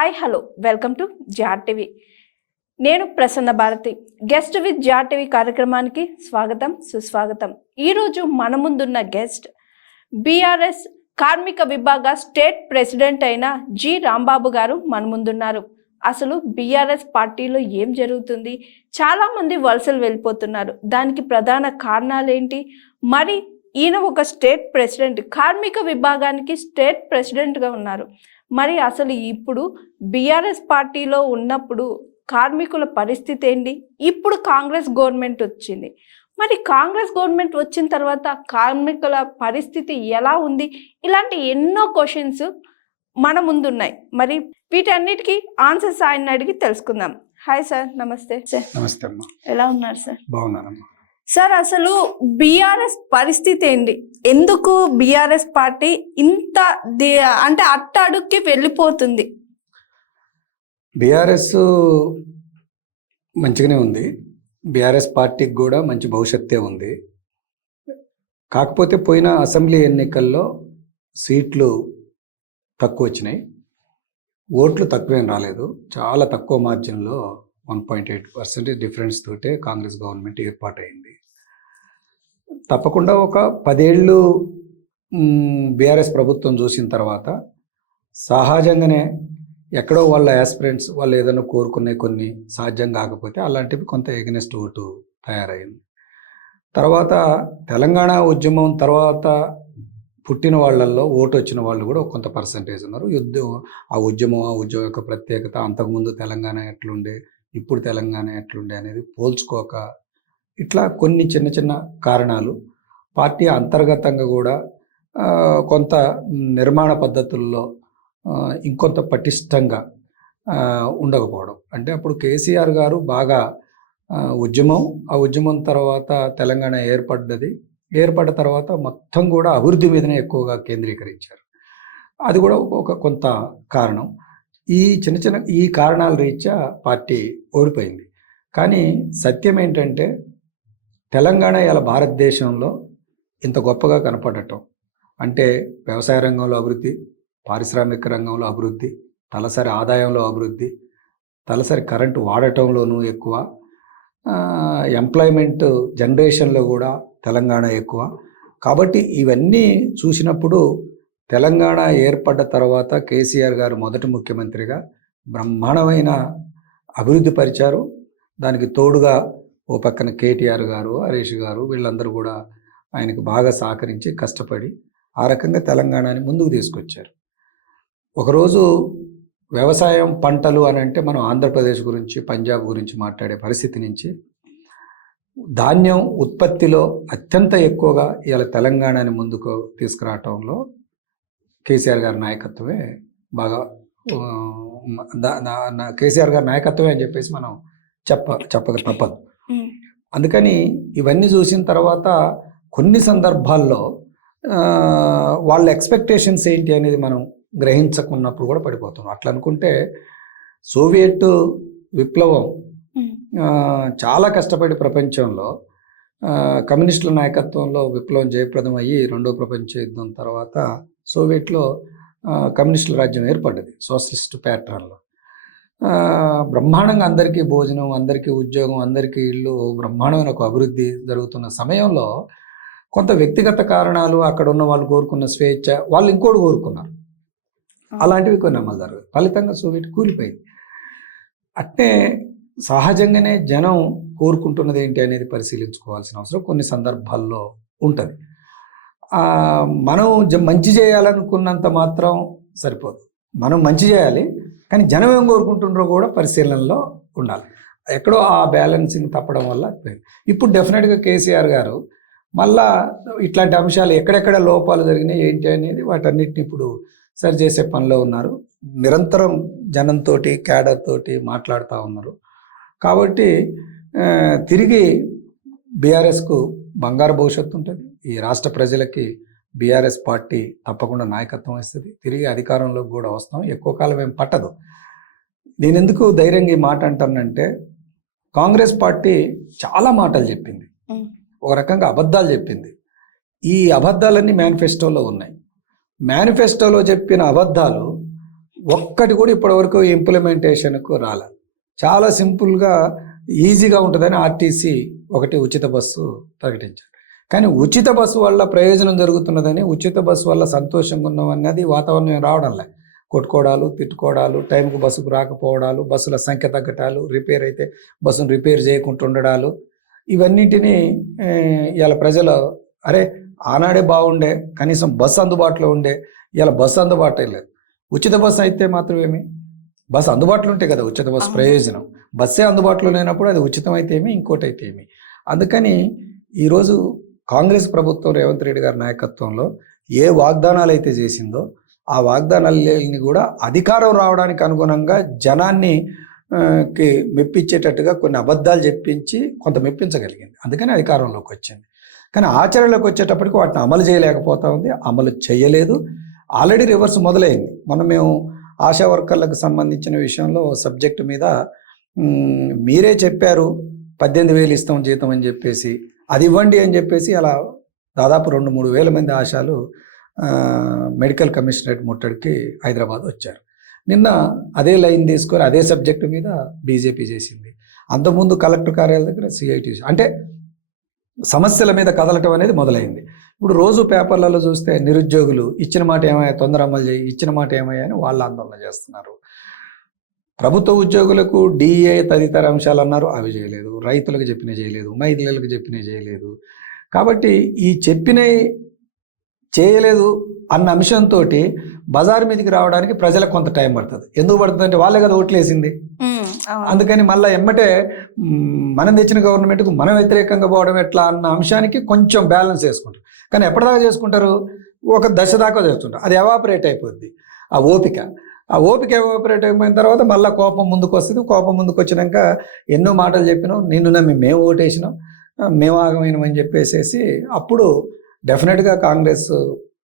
Hi hello welcome to Jar TV. నేను Prasanna Bharathi. Guest with Jar TV కార్యక్రమానికి స్వాగతం సుస్వాగతం. ఈరోజు మన ముందున్న గెస్ట్ బీఆర్ఎస్ కార్మిక విభాగ స్టేట్ ప్రెసిడెంట్ అయిన జి రాంబాబు గారు మన ముందున్నారు. అసలు బీఆర్ఎస్ పార్టీలో ఏం జరుగుతుంది? చాలామంది వలసలు వెళ్ళిపోతున్నారు. దానికి ప్రధాన కారణాలు ఏంటి? మరి ఈయన ఒక స్టేట్ ప్రెసిడెంట్, కార్మిక విభాగానికి స్టేట్ ప్రెసిడెంట్గా ఉన్నారు. మరి అసలు ఇప్పుడు బీఆర్ఎస్ పార్టీలో ఉన్నప్పుడు కార్మికుల పరిస్థితి ఏంటి? ఇప్పుడు కాంగ్రెస్ గవర్నమెంట్ వచ్చింది. మరి కాంగ్రెస్ గవర్నమెంట్ వచ్చిన తర్వాత కార్మికుల పరిస్థితి ఎలా ఉంది? ఇలాంటి ఎన్నో క్వశ్చన్స్ మన ముందున్నాయి. మరి వీటన్నిటికీ ఆన్సర్స్ ఆయన అడిగి తెలుసుకుందాం. హాయ్ సార్, నమస్తే సార్. నమస్తే అమ్మా. ఎలా ఉన్నారు సార్? బాగున్నానమ్మా. సార్, అసలు బీఆర్ఎస్ పరిస్థితి ఏంటి? ఎందుకు బీఆర్ఎస్ పార్టీ ఇంత అంటే అట్టడుక్కి వెళ్ళిపోతుంది? బీఆర్ఎస్ మంచిగానే ఉంది. బీఆర్ఎస్ పార్టీకి కూడా మంచి భవిష్యత్తే ఉంది. కాకపోతే పోయిన అసెంబ్లీ ఎన్నికల్లో సీట్లు తక్కువ వచ్చినాయి, ఓట్లు తక్కువేం రాలేదు. చాలా తక్కువ మార్జిన్లో 1.8% డిఫరెన్స్ తోటే కాంగ్రెస్ గవర్నమెంట్ ఏర్పాటైంది. తప్పకుండా ఒక 10 ఏళ్ళు బీఆర్ఎస్ ప్రభుత్వం చూసిన తర్వాత సహజంగానే ఎక్కడో వాళ్ళ యాస్పిరెంట్స్ వాళ్ళు ఏదైనా కోరుకునే కొన్ని సాధ్యం కాకపోతే అలాంటివి కొంత ఎగనెస్ట్ ఓటు తయారైంది. తర్వాత తెలంగాణ ఉద్యమం తర్వాత పుట్టిన వాళ్ళల్లో ఓటు వచ్చిన వాళ్ళు కూడా కొంత పర్సంటేజ్ ఉన్నారు. ఆ ఉద్యమం యొక్క ప్రత్యేకత, అంతకుముందు తెలంగాణ ఎట్లుండే, ఇప్పుడు తెలంగాణ ఎట్లుండే అనేది పోల్చుకోక ఇట్లా కొన్ని చిన్న చిన్న కారణాలు, పార్టీ అంతర్గతంగా కూడా కొంత నిర్మాణ పద్ధతుల్లో ఇంకొంత పటిష్టంగా ఉండకపోవడం. అంటే అప్పుడు కేసీఆర్ గారు బాగా ఆ ఉద్యమం తర్వాత తెలంగాణ ఏర్పడ్డ తర్వాత మొత్తం కూడా అభివృద్ధి మీదనే ఎక్కువగా కేంద్రీకరించారు. అది కూడా కొంత కారణం. ఈ కారణాల రీత్యా పార్టీ ఓడిపోయింది. కానీ సత్యం ఏంటంటే తెలంగాణ ఇలా భారతదేశంలో ఇంత గొప్పగా కనపడటం అంటే వ్యవసాయ రంగంలో అభివృద్ధి, పారిశ్రామిక రంగంలో అభివృద్ధి, తలసరి ఆదాయంలో అభివృద్ధి, తలసరి కరెంటు వాడటంలోనూ ఎక్కువ, ఎంప్లాయ్మెంట్ జనరేషన్లో కూడా తెలంగాణ ఎక్కువ. కాబట్టి ఇవన్నీ చూసినప్పుడు తెలంగాణ ఏర్పడ్డ తర్వాత కేసీఆర్ గారు మొదటి ముఖ్యమంత్రిగా బ్రహ్మాండమైన అభివృద్ధి పరిచారు. దానికి తోడుగా ఓ పక్కన కేటీఆర్ గారు, హరీష్ గారు వీళ్ళందరూ కూడా ఆయనకు బాగా సహకరించి కష్టపడి ఆ రకంగా తెలంగాణని ముందుకు తీసుకొచ్చారు. ఒకరోజు వ్యవసాయం పంటలు అని అంటే మనం ఆంధ్రప్రదేశ్ గురించి, పంజాబ్ గురించి మాట్లాడే పరిస్థితి నుంచి ధాన్యం ఉత్పత్తిలో అత్యంత ఎక్కువగా ఇలా తెలంగాణని ముందుకు తీసుకురావటంలో కేసీఆర్ గారి నాయకత్వమే బాగా కేసీఆర్ గారి నాయకత్వమే అని చెప్పేసి మనం చెప్పక తప్పదు. అందుకని ఇవన్నీ చూసిన తర్వాత కొన్ని సందర్భాల్లో వాళ్ళ ఎక్స్పెక్టేషన్స్ ఏంటి అనేది మనం గ్రహించకున్నప్పుడు కూడా పడిపోతున్నాం. అట్లా అనుకుంటే సోవియట్ విప్లవం చాలా కష్టపడి ప్రపంచంలో కమ్యూనిస్టుల నాయకత్వంలో విప్లవం జయప్రదం అయ్యి రెండో ప్రపంచ యుద్ధం తర్వాత సోవియట్లో కమ్యూనిస్టుల రాజ్యం ఏర్పడ్డది సోషలిస్ట్ ప్యాటర్న్లో. బ్రహ్మాండంగా అందరికీ భోజనం, అందరికీ ఉద్యోగం, అందరికీ ఇల్లు, బ్రహ్మాండమైన ఒక అభివృద్ధి జరుగుతున్న సమయంలో కొంత వ్యక్తిగత కారణాలు, అక్కడ ఉన్న వాళ్ళు కోరుకున్న స్వేచ్ఛ, వాళ్ళు ఇంకోటి కోరుకున్నారు. అలాంటివి కొన్ని అమలు జరగదు. ఫలితంగా సోవియట్ కూలిపోయింది. అట్టే సహజంగానే జనం కోరుకుంటున్నది ఏంటి అనేది పరిశీలించుకోవాల్సిన అవసరం కొన్ని సందర్భాల్లో ఉంటుంది. మనం మంచి చేయాలనుకున్నంత మాత్రం సరిపోదు. మనం మంచి చేయాలి, కానీ జనం ఏం కోరుకుంటున్నారో కూడా పరిశీలనలో ఉండాలి. ఎక్కడో ఆ బ్యాలెన్సింగ్ తప్పడం వల్ల ఇప్పుడు డెఫినెట్గా కేసీఆర్ గారు మళ్ళా ఇట్లాంటి అంశాలు ఎక్కడెక్కడ లోపాలు జరిగినాయి ఏంటి అనేది వాటన్నిటిని ఇప్పుడు సరి చేసే పనిలో ఉన్నారు. నిరంతరం జనంతో, క్యాడర్ తోటి మాట్లాడుతూ ఉన్నారు. కాబట్టి తిరిగి బీఆర్ఎస్కు బంగారు భవిష్యత్తు ఉంటుంది. ఈ రాష్ట్ర ప్రజలకి బీఆర్ఎస్ పార్టీ తప్పకుండా నాయకత్వం ఇస్తుంది. తిరిగి అధికారంలోకి కూడా వస్తాం. ఎక్కువ కాలం ఏం పట్టదు. నేను ఎందుకు ధైర్యంగా ఈ మాట అంటానంటే కాంగ్రెస్ పార్టీ చాలా మాటలు చెప్పింది, ఒక రకంగా అబద్ధాలు చెప్పింది. ఈ అబద్ధాలన్నీ మేనిఫెస్టోలో ఉన్నాయి. మేనిఫెస్టోలో చెప్పిన అబద్ధాలు ఒక్కటి కూడా ఇప్పటివరకు ఇంప్లిమెంటేషన్కు రాలే. చాలా సింపుల్గా ఈజీగా ఉంటుందని ఆర్టీసీ ఒకటి ఉచిత బస్సు ప్రకటించారు. కానీ ఉచిత బస్సు వల్ల ప్రయోజనం జరుగుతున్నదని, ఉచిత బస్సు వల్ల సంతోషంగా ఉన్నామన్నది వాతావరణం రావడంలే. కొట్టుకోవడాలు, తిట్టుకోవడాలు, టైంకు బస్సుకు రాకపోవడాలు, బస్సుల సంఖ్య తగ్గటాలు, రిపేర్ అయితే బస్సును రిపేర్ చేయకుండా ఉండడాలు, ఇవన్నింటినీ ఇలా ప్రజలు అరే ఆనాడే బాగుండే, కనీసం బస్సు అందుబాటులో ఉండే, ఇలా బస్సు అందుబాటులో లేదు. ఉచిత బస్సు అయితే మాత్రం ఏమి, బస్సు అందుబాటులో ఉంటే కదా ఉచిత బస్సు ప్రయోజనం. బస్సే అందుబాటులో లేనప్పుడు అది ఉచితం అయితే ఏమి, ఇంకోటి అయితే ఏమి. అందుకని ఈరోజు కాంగ్రెస్ ప్రభుత్వం రేవంత్ రెడ్డి గారి నాయకత్వంలో ఏ వాగ్దానాలు అయితే చేసిందో ఆ వాగ్దానాలని కూడా అధికారం రావడానికి అనుగుణంగా జనాన్ని మెప్పించేటట్టుగా కొన్ని అబద్ధాలు చెప్పించి కొంత మెప్పించగలిగింది. అందుకని అధికారంలోకి వచ్చింది. కానీ ఆచరణలోకి వచ్చేటప్పటికి వాటిని అమలు చేయలేకపోతా ఉంది, అమలు చేయలేదు. ఆల్రెడీ రివర్స్ మొదలైంది. మేము ఆశా వర్కర్లకు సంబంధించిన విషయంలో సబ్జెక్టు మీద మీరే చెప్పారు 18,000 ఇస్తాం జీతం అని చెప్పేసి, అది ఇవ్వండి అని చెప్పేసి అలా దాదాపు 2-3 వేల మంది ఆశాలు మెడికల్ కమిషనరేట్ ముట్టడికి హైదరాబాద్ వచ్చారు. నిన్న అదే లైన్ తీసుకొని అదే సబ్జెక్టు మీద బీజేపీ చేసింది. అంతకుముందు కలెక్టర్ కార్యాలయం దగ్గర సిఐటి, అంటే సమస్యల మీద కదలటం అనేది మొదలైంది. ఇప్పుడు రోజు పేపర్లలో చూస్తే నిరుద్యోగులు ఇచ్చిన మాట ఏమయ్యా, తొందర అమలు చేయి, ఇచ్చిన మాట ఏమయ్యా అని వాళ్ళు ఆందోళన చేస్తున్నారు. ప్రభుత్వ ఉద్యోగులకు డిఏ తదితర అంశాలు అన్నారు, అవి చేయలేదు. రైతులకు చెప్పినవి చేయలేదు, మహిళలకు చెప్పినవి చేయలేదు. కాబట్టి ఈ చెప్పినవి చేయలేదు అన్న అంశంతో బజార్ మీదకి రావడానికి ప్రజలకు కొంత టైం పడుతుంది. ఎందుకు పడుతుంది అంటే వాళ్ళే కదా ఓట్లేసింది. అందుకని మళ్ళీ ఎమ్మటే మనం తెచ్చిన గవర్నమెంట్కు మనం వ్యతిరేకంగా పోవడం ఎట్లా అన్న అంశానికి కొంచెం బ్యాలెన్స్ చేసుకుంటారు. కానీ ఎప్పటిదాకా చేసుకుంటారు, ఒక దశ దాకా చేస్తుంటారు. అది ఎవాపరేట్ అయిపోద్ది ఆ ఓపిక ఎవాపరేట్ అయిపోయిన తర్వాత మళ్ళీ కోపం ముందుకు వస్తుంది. కోపం ముందుకు వచ్చినాక ఎన్నో మాటలు చెప్పినాం, నిన్ను నమ్మి మేము ఓటేసినాం, మేము ఆగమైనామని చెప్పేసేసి అప్పుడు డెఫినెట్గా కాంగ్రెస్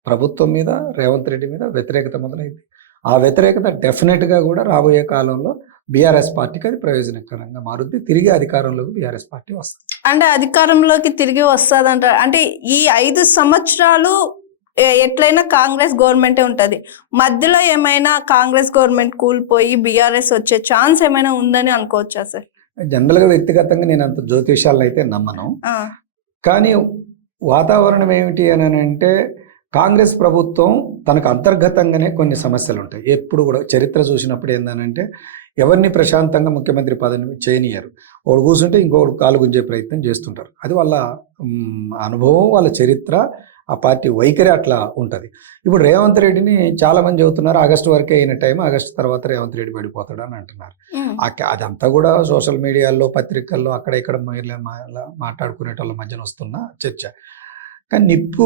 ప్రభుత్వం మీద, రేవంత్ రెడ్డి మీద వ్యతిరేకత మొదలైంది. ఆ వ్యతిరేకత డెఫినెట్గా కూడా రాబోయే కాలంలో బీఆర్ఎస్ పార్టీకి అది ప్రయోజనకరంగా మారుద్ది. తిరిగి అధికారంలోకి బీఆర్ఎస్ పార్టీ వస్తుంది. అంటే అధికారంలోకి తిరిగి వస్తుందంట. అంటే ఈ 5 సంవత్సరాలు ఎట్లయినా కాంగ్రెస్ గవర్నమెంటే ఉంటుంది. మధ్యలో ఏమైనా కాంగ్రెస్ గవర్నమెంట్ కూలిపోయి బీఆర్ఎస్ వచ్చే ఛాన్స్ ఏమైనా ఉందని అనుకోవచ్చా సార్? జనరల్గా వ్యక్తిగతంగా నేను అంత జ్యోతిషాలను అయితే నమ్మను. కానీ వాతావరణం ఏమిటి అని అంటే కాంగ్రెస్ ప్రభుత్వం తనకు అంతర్గతంగానే కొన్ని సమస్యలు ఉంటాయి. ఎప్పుడు కూడా చరిత్ర చూసినప్పుడు ఏందనంటే ఎవరిని ప్రశాంతంగా ముఖ్యమంత్రి పదవిని చేయనియరు. ఒకడు కూర్చుంటే ఇంకొకడు కాలు గుంజే ప్రయత్నం చేస్తుంటారు. అది వాళ్ళ అనుభవం, వాళ్ళ చరిత్ర, ఆ పార్టీ వైఖరి అట్లా ఉంటుంది. ఇప్పుడు రేవంత్ రెడ్డిని చాలామంది చెబుతున్నారు ఆగస్టు వరకే అయిన టైం, ఆగస్టు తర్వాత రేవంత్ రెడ్డి పడిపోతాడు అని అంటున్నారు. అదంతా కూడా సోషల్ మీడియాలో, పత్రికల్లో అక్కడ ఇక్కడ మాట్లాడుకునేటోళ్ళ మధ్యన వస్తున్న చర్చ. కానీ నిప్పు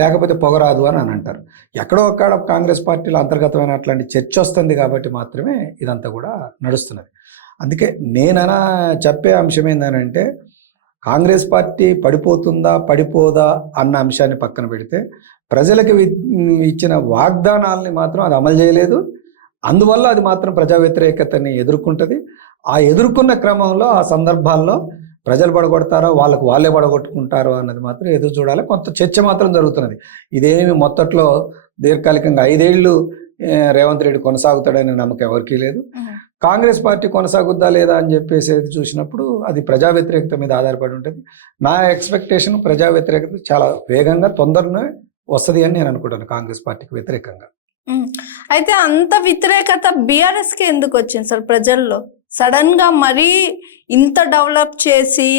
లేకపోతే పొగరాదు అని అంటారు. ఎక్కడో అక్కడ కాంగ్రెస్ పార్టీలో అంతర్గతమైన అట్లాంటి చర్చ వస్తుంది కాబట్టి మాత్రమే ఇదంతా కూడా నడుస్తున్నది. అందుకే నేనైనా చెప్పే అంశం ఏంటంటే కాంగ్రెస్ పార్టీ పడిపోతుందా పడిపోదా అన్న అంశాన్ని పక్కన పెడితే ప్రజలకు ఇచ్చిన వాగ్దానాలని మాత్రం అది అమలు చేయలేదు. అందువల్ల అది మాత్రం ప్రజా వ్యతిరేకతని ఎదుర్కొంటుంది. ఆ ఎదుర్కొన్న క్రమంలో ఆ సందర్భాల్లో ప్రజలు పడగొడతారో వాళ్ళకు వాళ్ళే పడగొట్టుకుంటారో అన్నది మాత్రం ఎదురు చూడాలి. కొంత చర్చ మాత్రం జరుగుతున్నది. ఇదేమి మొత్తట్లో దీర్ఘకాలికంగా 5 ఏళ్ళు రేవంత్ రెడ్డి కొనసాగుతాడనే నమ్మకం ఎవరికీ లేదు. కాంగ్రెస్ పార్టీ కొనసాగుద్దా లేదా అని చెప్పేసి చూసినప్పుడు అది ప్రజా వ్యతిరేకత మీద ఆధారపడి ఉంటుంది. నా ఎక్స్పెక్టేషన్ ప్రజా వ్యతిరేకత చాలా వేగంగా తొందరనే వస్తుంది అని నేను అనుకుంటాను కాంగ్రెస్ పార్టీకి వ్యతిరేకంగా. అయితే అంత వ్యతిరేకత బీఆర్ఎస్కి ఎందుకు వచ్చింది సార్ ప్రజల్లో? సడన్ గా మరీ ఇంత డెవలప్ చేసి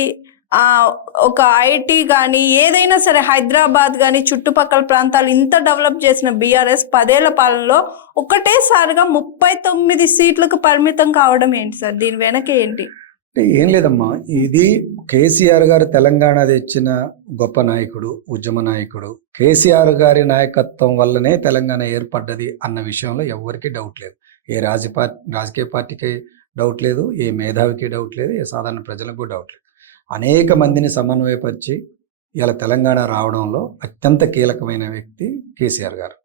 ఒక ఐటీ కానీ ఏదైనా సరే హైదరాబాద్ కానీ చుట్టుపక్కల ప్రాంతాలు ఇంత డెవలప్ చేసిన బీఆర్ఎస్ 10 ఏళ్ల పాలనలో ఒకటేసారిగా 39 సీట్లకు పరిమితం కావడం ఏంటి సార్? దీని వెనక ఏంటి? ఏం లేదమ్మా, ఇది కేసీఆర్ గారు తెలంగాణ తెచ్చిన గొప్ప నాయకుడు, ఉద్యమ నాయకుడు. కేసీఆర్ గారి నాయకత్వం వల్లనే తెలంగాణ ఏర్పడ్డది అన్న విషయంలో ఎవరికి డౌట్ లేదు. ఏ రాజకీయ పార్టీకి డౌట్ లేదు, ఏ మేధావికి డౌట్ లేదు, ఏ సాధారణ ప్రజలకు డౌట్ లేదు. అనేక మందిని సమన్వయపరిచి ఇలా తెలంగాణ రావడంలో అత్యంత కీలకమైన వ్యక్తి కేసీఆర్ గారు.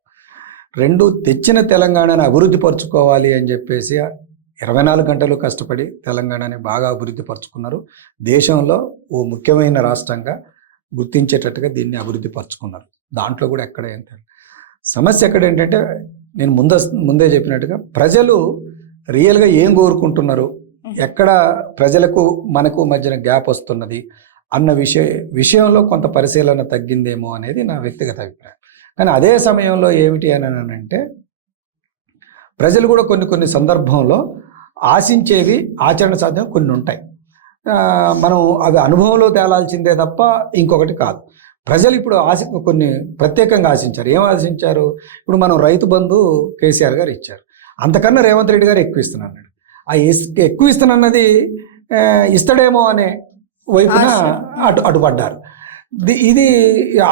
2 తెచ్చిన తెలంగాణను అభివృద్ధి పరుచుకోవాలి అని చెప్పేసి 24 గంటలు కష్టపడి తెలంగాణని బాగా అభివృద్ధి పరుచుకున్నారు. దేశంలో ఓ ముఖ్యమైన రాష్ట్రంగా గుర్తించేటట్టుగా దీన్ని అభివృద్ధి పరుచుకున్నారు. దాంట్లో కూడా ఎక్కడ సమస్య ఎక్కడ ఏంటంటే నేను ముందే చెప్పినట్టుగా ప్రజలు రియల్గా ఏం కోరుకుంటున్నారు, ఎక్కడ ప్రజలకు మనకు మధ్యన గ్యాప్ వస్తున్నది అన్న విషయంలో కొంత పరిశీలన తగ్గిందేమో అనేది నా వ్యక్తిగత అభిప్రాయం. కానీ అదే సమయంలో ఏమిటి అని అంటే ప్రజలు కూడా కొన్ని సందర్భంలో ఆశించేవి ఆచరణ సాధ్యం కొన్ని ఉంటాయి. మనం అవి అనుభవంలో తేలాల్సిందే తప్ప ఇంకొకటి కాదు. ప్రజలు ఇప్పుడు కొన్ని ప్రత్యేకంగా ఆశించారు. ఏం ఆశించారు? ఇప్పుడు మనం రైతు బంధు కేసీఆర్ గారు ఇచ్చారు, అంతకన్నా రేవంత్ రెడ్డి గారు ఎక్కువ ఇస్తున్నాడు. ఆ ఎక్కువ ఇస్తున్నది ఇస్తాడేమో అనే వైపున అడ్డుపడ్డారు. ఇది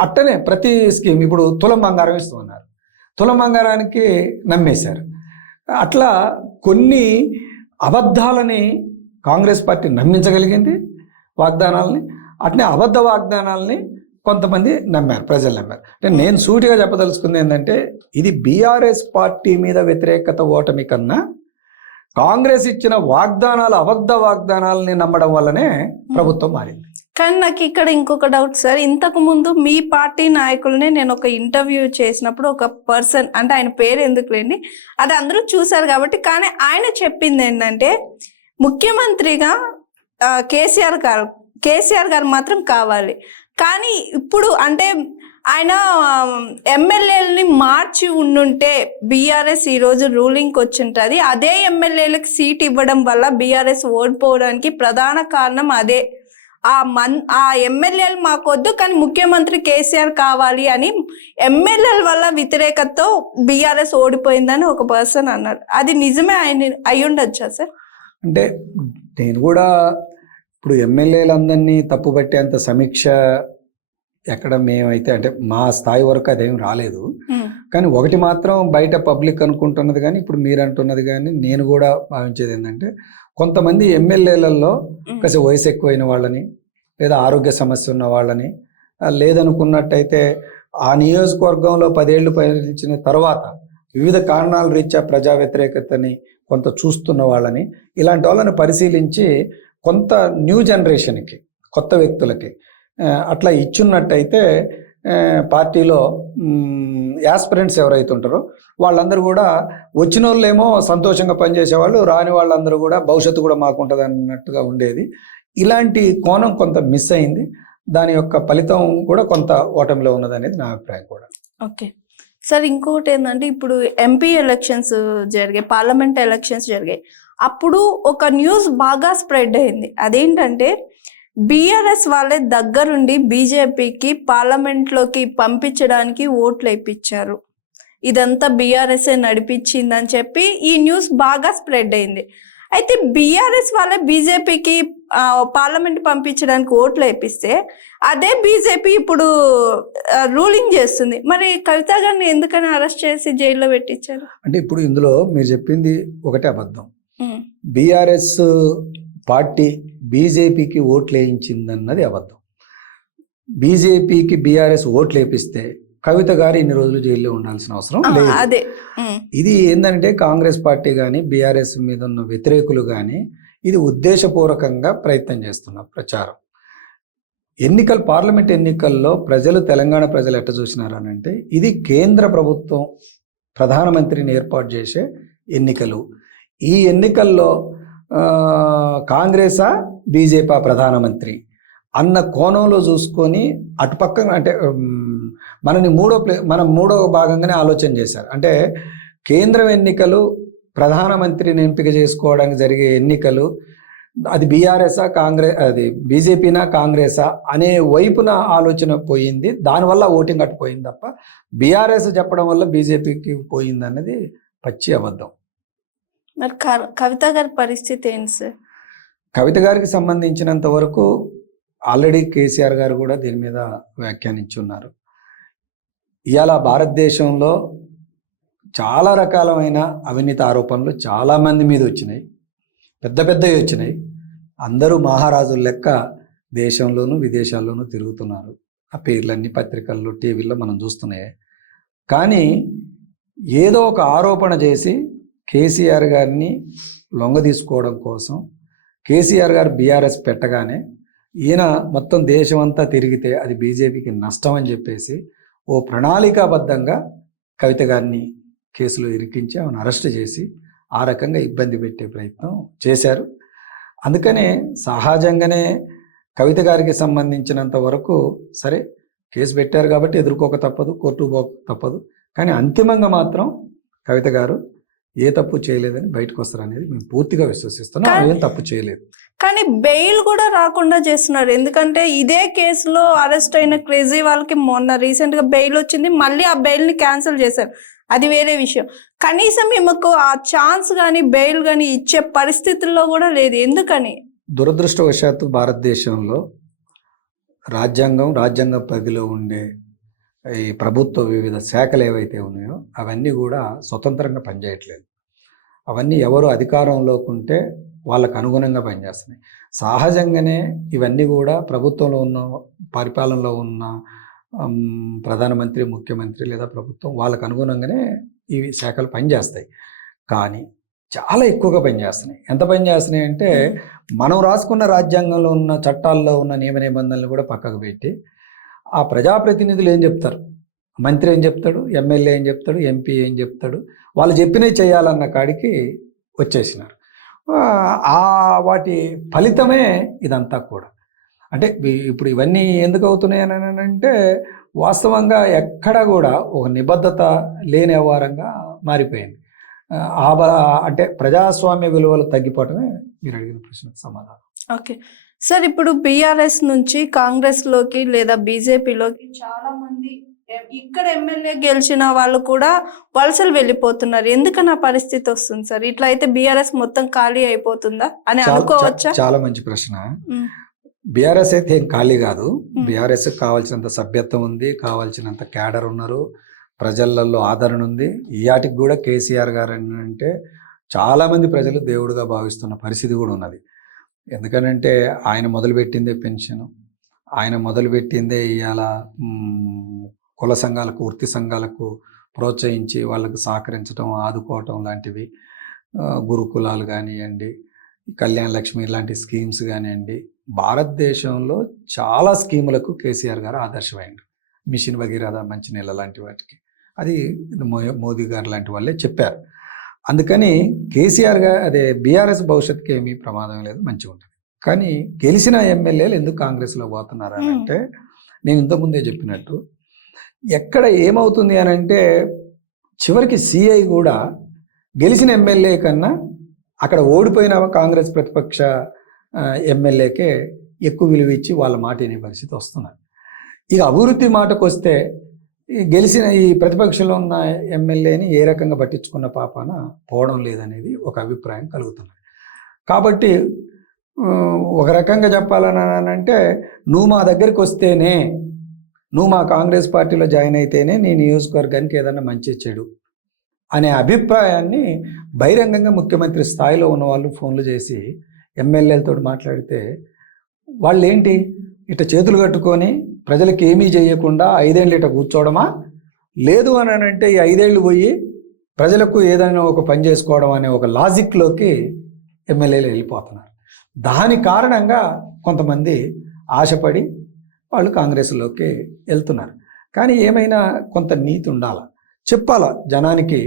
అట్టనే ప్రతి స్కీమ్. ఇప్పుడు తులం బంగారం ఇస్తున్నారు, తులం బంగారానికి నమ్మేశారు. అట్లా కొన్ని అబద్ధాలని కాంగ్రెస్ పార్టీ నమ్మించగలిగింది, వాగ్దానాలని. అట్నే అబద్ధ వాగ్దానాలని కొంతమంది నమ్మారు, ప్రజలు నమ్మారు. అంటే నేను సూటిగా చెప్పదలుచుకుంది ఏంటంటే ఇది బీఆర్ఎస్ పార్టీ మీద వ్యతిరేకత ఓటమి కన్నా కాంగ్రెస్ ఇచ్చిన వాగ్దానాలు, అబద్ధ వాగ్దానాలని నమ్మడం వల్లనే ప్రభుత్వం మారింది. కానీ నాకు ఇక్కడ ఇంకొక డౌట్ సార్. ఇంతకు ముందు మీ పార్టీ నాయకులనే నేను ఒక ఇంటర్వ్యూ చేసినప్పుడు ఒక పర్సన్, అంటే ఆయన పేరు ఎందుకులేండి, అది అందరూ చూశారు కాబట్టి, కానీ ఆయన చెప్పింది ఏంటంటే ముఖ్యమంత్రిగా కేసీఆర్ గారు మాత్రం కావాలి. కానీ ఇప్పుడు అంటే ఆయన ఎమ్మెల్యేలని మార్చి ఉండుంటే బీఆర్ఎస్ ఈరోజు రూలింగ్కి వచ్చింటుంది. అదే ఎమ్మెల్యేలకు సీట్ ఇవ్వడం వల్ల బీఆర్ఎస్ ఓడిపోవడానికి ప్రధాన కారణం అదే. ఆ ఎమ్మెల్యేలు మాకొద్దు, కానీ ముఖ్యమంత్రి కేసీఆర్ కావాలి అని ఎమ్మెల్యేల వల్ల వ్యతిరేకతతో బీఆర్ఎస్ ఓడిపోయిందని ఒక పర్సన్ అన్నారు. అది నిజమే అయి ఉండొచ్చా సార్? అంటే నేను కూడా ఇప్పుడు ఎమ్మెల్యేలందరినీ తప్పుపట్టేంత సమీక్ష ఎక్కడ మేమైతే, అంటే మా స్థాయి వరకు అదేం రాలేదు. కానీ ఒకటి మాత్రం బయట పబ్లిక్ అనుకుంటున్నది కానీ ఇప్పుడు మీరు అంటున్నది కానీ నేను కూడా భావించేది ఏంటంటే కొంతమంది ఎమ్మెల్యేలలో కాసేపు వయసు ఎక్కువైన వాళ్ళని, లేదా ఆరోగ్య సమస్య ఉన్న వాళ్ళని, లేదనుకున్నట్టయితే ఆ నియోజకవర్గంలో 10 ఏళ్ళు పయనించిన తర్వాత వివిధ కారణాల రీత్యా ప్రజా వ్యతిరేకతని కొంత చూస్తున్న వాళ్ళని, ఇలాంటి వాళ్ళని పరిశీలించి కొంత న్యూ జనరేషన్కి, కొత్త వ్యక్తులకి అట్లా ఇచ్చున్నట్టయితే పార్టీలో యాస్పిరెంట్స్ ఎవరైతే ఉంటారో వాళ్ళందరూ కూడా వచ్చిన వాళ్ళేమో సంతోషంగా పనిచేసేవాళ్ళు, రాని వాళ్ళందరూ కూడా భవిష్యత్తు కూడా మాకుంటుంది అన్నట్టుగా ఉండేది. ఇలాంటి కోణం కొంత మిస్ అయింది. దాని యొక్క ఫలితం కూడా కొంత ఓటమిలో ఉన్నది అనేది నా అభిప్రాయం కూడా. ఓకే సార్, ఇంకొకటి ఏంటంటే ఇప్పుడు ఎంపీ ఎలక్షన్స్ జరిగాయి, పార్లమెంట్ ఎలక్షన్స్ జరిగాయి. అప్పుడు ఒక న్యూస్ బాగా స్ప్రెడ్ అయింది. అదేంటంటే బీఆర్ఎస్ వాళ్ళే దగ్గరుండి బీజేపీకి పార్లమెంట్లోకి పంపించడానికి ఓట్లు వేయించారు, ఇదంతా బీఆర్ఎస్ఏ నడిపించిందని చెప్పి ఈ న్యూస్ బాగా స్ప్రెడ్ అయింది. అయితే బీఆర్ఎస్ వాళ్ళే బీజేపీకి పార్లమెంట్ పంపించడానికి ఓట్లు వేపిస్తే అదే బీజేపీ ఇప్పుడు రూలింగ్ చేస్తుంది. మరి కవిత గారిని ఎందుకని అరెస్ట్ చేసి జైల్లో పెట్టించారు? అంటే ఇప్పుడు ఇందులో మీరు చెప్పింది ఒకటే అబద్ధం. బీఆర్ఎస్ పార్టీ బీజేపీకి ఓట్లు వేయించిందన్నది అబద్ధం. బీజేపీకి బీఆర్ఎస్ ఓట్లు వేపిస్తే కవిత గారు ఇన్ని రోజులు జైల్లో ఉండాల్సిన అవసరం లేదు. ఇది ఏంటంటే కాంగ్రెస్ పార్టీ కానీ బీఆర్ఎస్ మీద ఉన్న వ్యతిరేకులు కానీ ఇది ఉద్దేశపూర్వకంగా ప్రయత్నం చేస్తున్న ప్రచారం. పార్లమెంట్ ఎన్నికల్లో తెలంగాణ ప్రజలు ఎట్ట చూసినారు అని అంటే ఇది కేంద్ర ప్రభుత్వం ప్రధానమంత్రిని ఏర్పాటు చేసే ఎన్నికలు. ఈ ఎన్నికల్లో కాంగ్రెసా బీజేపీ ప్రధానమంత్రి అన్న కోణంలో చూసుకొని అటుపక్క అంటే మనం మూడో భాగంగానే ఆలోచన చేశారు. అంటే కేంద్రం ఎన్నికలు, ప్రధానమంత్రిని ఎంపిక చేసుకోవడానికి జరిగే ఎన్నికలు, అది బీఆర్ఎస్ఆ అది బీజేపీనా కాంగ్రెసా అనే వైపున ఆలోచన పోయింది. దానివల్ల ఓటింగ్ అట్టుపోయింది తప్ప బీఆర్ఎస్ చెప్పడం వల్ల బీజేపీకి పోయింది అన్నది పచ్చి అబద్ధం. మరి కవిత గారి పరిస్థితి ఏంటి సార్? కవిత గారికి సంబంధించినంత వరకు ఆల్రెడీ కేసీఆర్ గారు కూడా దీని మీద వ్యాఖ్యానించి ఉన్నారు. ఇవాళ భారతదేశంలో చాలా రకాలమైన అవినీతి ఆరోపణలు చాలామంది మీద వచ్చినాయి, పెద్దవి వచ్చినాయి. అందరూ మహారాజుల లెక్క దేశంలోనూ విదేశాల్లోనూ తిరుగుతున్నారు. ఆ పేర్లన్నీ పత్రికల్లో, టీవీల్లో మనం చూస్తున్నాయి. కానీ ఏదో ఒక ఆరోపణ చేసి కేసీఆర్ గారిని లొంగ తీసుకోవడం కోసం కేసీఆర్ గారు బీఆర్ఎస్ పెట్టగానే ఈయన మొత్తం దేశమంతా తిరిగితే అది బీజేపీకి నష్టం అని చెప్పేసి ఓ ప్రణాళికాబద్ధంగా కవిత గారిని కేసులో ఇరికించి ఆమెను అరెస్ట్ చేసి ఆ రకంగా ఇబ్బంది పెట్టే ప్రయత్నం చేశారు. అందుకనే సహజంగానే కవిత గారికి సంబంధించినంత వరకు సరే కేసు పెట్టారు కాబట్టి ఎదుర్కోక తప్పదు, కోర్టు పోక తప్పదు. కానీ అంతిమంగా మాత్రం కవిత గారు ఏ తప్పు చేయలేదని బయటకు వస్తారనేది మేము పూర్తిగా విశ్వసిస్తున్నాం. ఆమె ఏం తప్పు చేయలేదు. కానీ బెయిల్ కూడా రాకుండా చేస్తున్నారు. ఎందుకంటే ఇదే కేసులో అరెస్ట్ అయిన క్రేజీ వాళ్ళకి మొన్న రీసెంట్ గా బెయిల్ వచ్చింది, మళ్ళీ ఆ బెయిల్ ని క్యాన్సిల్ చేశారు. అది వేరే విషయం. కనీసం ఈమెకు ఆ ఛాన్స్ కానీ బెయిల్ కానీ ఇచ్చే పరిస్థితుల్లో కూడా లేదు. ఎందుకని? దురదృష్టవశాత్తు భారతదేశంలో రాజ్యాంగ పరిధిలో ఉండే ఈ ప్రభుత్వ వివిధ శాఖలు ఏవైతే ఉన్నాయో అవన్నీ కూడా స్వతంత్రంగా పనిచేయట్లేదు. అవన్నీ ఎవరు అధికారంలోకి ఉంటే వాళ్ళకు అనుగుణంగా పనిచేస్తున్నాయి. సహజంగానే ఇవన్నీ కూడా ప్రభుత్వంలో ఉన్న పరిపాలనలో ఉన్న ప్రధానమంత్రి, ముఖ్యమంత్రి లేదా ప్రభుత్వం వాళ్ళకు అనుగుణంగానే ఇవి శాఖలు పనిచేస్తాయి. కానీ చాలా ఎక్కువగా పనిచేస్తున్నాయి. ఎంత పనిచేస్తున్నాయి అంటే మనం రాసుకున్న రాజ్యాంగంలో ఉన్న చట్టాల్లో ఉన్న నియమ నిబంధనలు కూడా పక్కకు పెట్టి ఆ ప్రజాప్రతినిధులు ఏం చెప్తారు, మంత్రి ఏం చెప్తాడు, ఎమ్మెల్యే ఏం చెప్తాడు, ఎంపీ ఏం చెప్తాడు, వాళ్ళు చెప్పినవి చేయాలన్న కాడికి వచ్చేసినారు. వాటి ఫలితమే ఇదంతా కూడా. అంటే ఇప్పుడు ఇవన్నీ ఎందుకు అవుతున్నాయి అని అంటే వాస్తవంగా ఎక్కడా కూడా ఒక నిబద్ధత లేని వ్యవహారంగా మారిపోయింది. అంటే ప్రజాస్వామ్య విలువలు తగ్గిపోవటమే మీరు అడిగిన ప్రశ్నకు సమాధానం. ఓకే సార్, ఇప్పుడు బీఆర్ఎస్ నుంచి కాంగ్రెస్ లోకి లేదా బీజేపీలోకి చాలా మంది ఇక్కడ ఎమ్మెల్యే గెలిచిన వాళ్ళు కూడా వలసలు వెళ్ళిపోతున్నారు. ఎందుకని ఆ పరిస్థితి వస్తుంది సార్? ఇట్లా అయితే బీఆర్ఎస్ మొత్తం ఖాళీ అయిపోతుందా అని అనుకోవచ్చా? చాలా మంచి ప్రశ్న. బీఆర్ఎస్ అయితే ఏం ఖాళీ కాదు. బీఆర్ఎస్ కావాల్సినంత సభ్యత్వం ఉంది, కావాల్సినంత క్యాడర్ ఉన్నారు, ప్రజలలో ఆదరణ ఉంది. ఈయాటికి కూడా కేసీఆర్ గారు అంటే చాలామంది ప్రజలు దేవుడిగా భావిస్తున్న పరిస్థితి కూడా ఉన్నది. ఎందుకనంటే ఆయన మొదలుపెట్టిందే పెన్షన్, ఆయన మొదలుపెట్టిందే ఇవాళ కుల సంఘాలకు, వృత్తి సంఘాలకు ప్రోత్సహించి వాళ్ళకు సహకరించడం, ఆదుకోవటం లాంటివి, గురుకులాలు కానివ్వండి, కళ్యాణ లక్ష్మి లాంటి స్కీమ్స్ కానివ్వండి, భారతదేశంలో చాలా స్కీములకు కేసీఆర్ గారు ఆదర్శమైంది. మిషన్ భగీరథ, మంచినీళ్ళ లాంటి వాటికి అది మోదీ గారు లాంటి వాళ్ళే చెప్పారు. అందుకని కేసీఆర్ గారు బీఆర్ఎస్ భవిష్యత్తుకి ఏమీ ప్రమాదం లేదు, మంచిగా ఉంటుంది. కానీ గెలిచిన ఎమ్మెల్యేలు ఎందుకు కాంగ్రెస్లో పోతున్నారు అని అంటే నేను ఇంతకుముందే చెప్పినట్టు ఎక్కడ ఏమవుతుంది అని అంటే చివరికి సిఐ కూడా గెలిచిన ఎమ్మెల్యే కన్నా అక్కడ ఓడిపోయిన కాంగ్రెస్ ప్రతిపక్ష ఎమ్మెల్యేకే ఎక్కువ విలువ ఇచ్చి వాళ్ళ మాట వినే పరిస్థితి వస్తున్నారు. ఇక అభివృద్ధి మాటకు వస్తే గెలిచిన ఈ ప్రతిపక్షంలో ఉన్న ఎమ్మెల్యేని ఏ రకంగా పట్టించుకున్న పాపాన పోవడం లేదనేది ఒక అభిప్రాయం కలుగుతుంది. కాబట్టి ఒక రకంగా చెప్పాలని అంటే నువ్వు మా దగ్గరికి వస్తేనే, నువ్వు మా కాంగ్రెస్ పార్టీలో జాయిన్ అయితేనే నీ నియోజకవర్గానికి ఏదన్నా మంచి చెడు అనే అభిప్రాయాన్ని బహిరంగంగా ముఖ్యమంత్రి స్థాయిలో ఉన్న వాళ్ళు ఫోన్లు చేసి ఎమ్మెల్యేలతో మాట్లాడితే వాళ్ళు ఏంటి ఇట్లా చేతులు కట్టుకొని ప్రజలకు ఏమీ చేయకుండా 5 ఏళ్ళు ఇట్లా కూర్చోవడమా, లేదు అని అంటే ఈ 5 ఏళ్ళు పోయి ప్రజలకు ఏదైనా ఒక పని చేసుకోవడం అనే ఒక లాజిక్లోకి ఎమ్మెల్యేలు వెళ్ళిపోతున్నారు. దాని కారణంగా కొంతమంది ఆశపడి వాళ్ళు కాంగ్రెస్లోకి వెళ్తున్నారు. కానీ ఏమైనా కొంత నీతి ఉండాలా, చెప్పాలా జనానికి.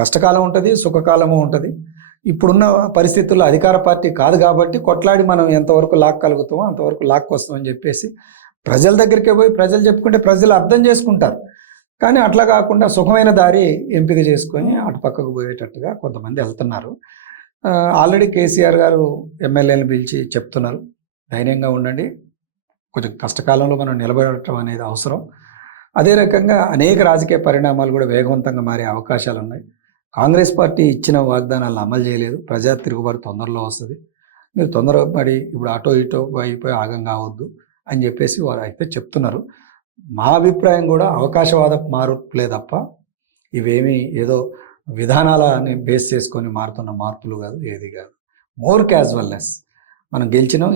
కష్టకాలం ఉంటుంది, సుఖకాలము ఉంటుంది. ఇప్పుడున్న పరిస్థితుల్లో అధికార పార్టీ కాదు కాబట్టి కొట్లాడి మనం ఎంతవరకు లాక్కగలుగుతామో అంతవరకు లాక్కొస్తామని చెప్పేసి ప్రజల దగ్గరికే పోయి ప్రజలు చెప్పుకుంటే ప్రజలు అర్థం చేసుకుంటారు. కానీ అట్లా కాకుండా సుఖమైన దారి ఎంపిక చేసుకొని అటు పక్కకు పోయేటట్టుగా కొంతమంది వెళ్తున్నారు. ఆల్రెడీ కేసీఆర్ గారు ఎమ్మెల్యేలను పిలిచి చెప్తున్నారు, ధైర్యంగా ఉండండి, కొంచెం కష్టకాలంలో మనం నిలబడటం అనేది అవసరం. అదే రకంగా అనేక రాజకీయ పరిణామాలు కూడా వేగవంతంగా మారే అవకాశాలు ఉన్నాయి. కాంగ్రెస్ పార్టీ ఇచ్చిన వాగ్దానాలను అమలు చేయలేదు. ప్రజా తిరుగుబాటు తొందరలో వస్తుంది, మీరు తొందరపడి ఇప్పుడు అటో ఇటో అయిపోయి ఆగం కావద్దు అని చెప్పేసి వారు అయితే చెప్తున్నారు. మా అభిప్రాయం కూడా అవకాశవాద మార్పులే తప్ప ఇవేమీ ఏదో విధానాలని బేస్ చేసుకొని మారుతున్న మార్పులు కాదు, ఏది కాదు. More casualness. మనం గెలిచినాం,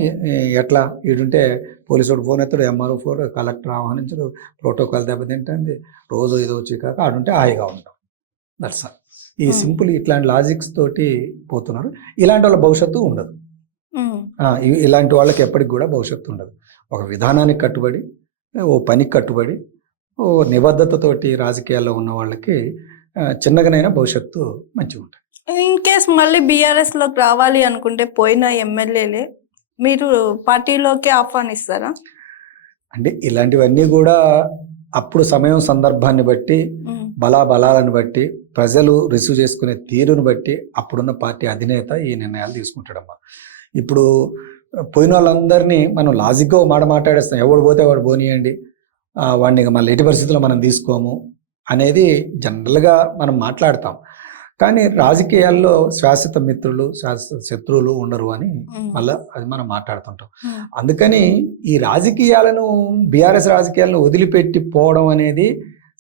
ఎట్లా ఈడుంటే పోలీసుడు ఫోన్ ఎత్తాడు, ఎంఆర్ఓ ఫోన్, కలెక్టర్ ఆహ్వానించడు, ప్రోటోకాల్ దెబ్బతింటుంది, రోజు ఏదో చికాక ఆడుంటే హాయిగా ఉంటాం. That's all. ఈ సింపుల్ ఇట్లాంటి లాజిక్స్ తోటి పోతున్నారు. ఇలాంటి వాళ్ళ భవిష్యత్తు ఉండదు. ఇలాంటి వాళ్ళకి ఎప్పటికి కూడా భవిష్యత్తు ఉండదు. ఒక విధానానికి కట్టుబడి, ఓ పనికి కట్టుబడి, ఓ నిబద్ధతతోటి రాజకీయాల్లో ఉన్న వాళ్ళకి చిన్నగానైనా భవిష్యత్తు మంచిగా ఉంటుంది. ఇన్ కేస్ మళ్ళీ బీఆర్ఎస్ లోకి రావాలి అనుకుంటే పోయిన ఎమ్మెల్యేలే మీరు పార్టీలోకి ఆహ్వానిస్తారా? అంటే ఇలాంటివన్నీ కూడా అప్పుడు సమయం సందర్భాన్ని బట్టి బలాలను బట్టి ప్రజలు రిసీవ్ చేసుకునే తీరును బట్టి అప్పుడున్న పార్టీ అధినేత ఈ నిర్ణయాలు తీసుకుంటాడమ్మా. ఇప్పుడు పోయిన వాళ్ళందరినీ మనం లాజిక్గా మాట్లాడేస్తాం, ఎవడు పోతే వాడు పోనీయండి, వాడిని మళ్ళీ ఎట్టి పరిస్థితుల్లో మనం తీసుకోము అనేది జనరల్గా మనం మాట్లాడతాం. కానీ రాజకీయాల్లో శాశ్వత మిత్రులు శాశ్వత శత్రువులు ఉండరు అని మళ్ళీ అది మనం మాట్లాడుతుంటాం. అందుకని ఈ రాజకీయాలను బీఆర్ఎస్ రాజకీయాలను వదిలిపెట్టి పోవడం అనేది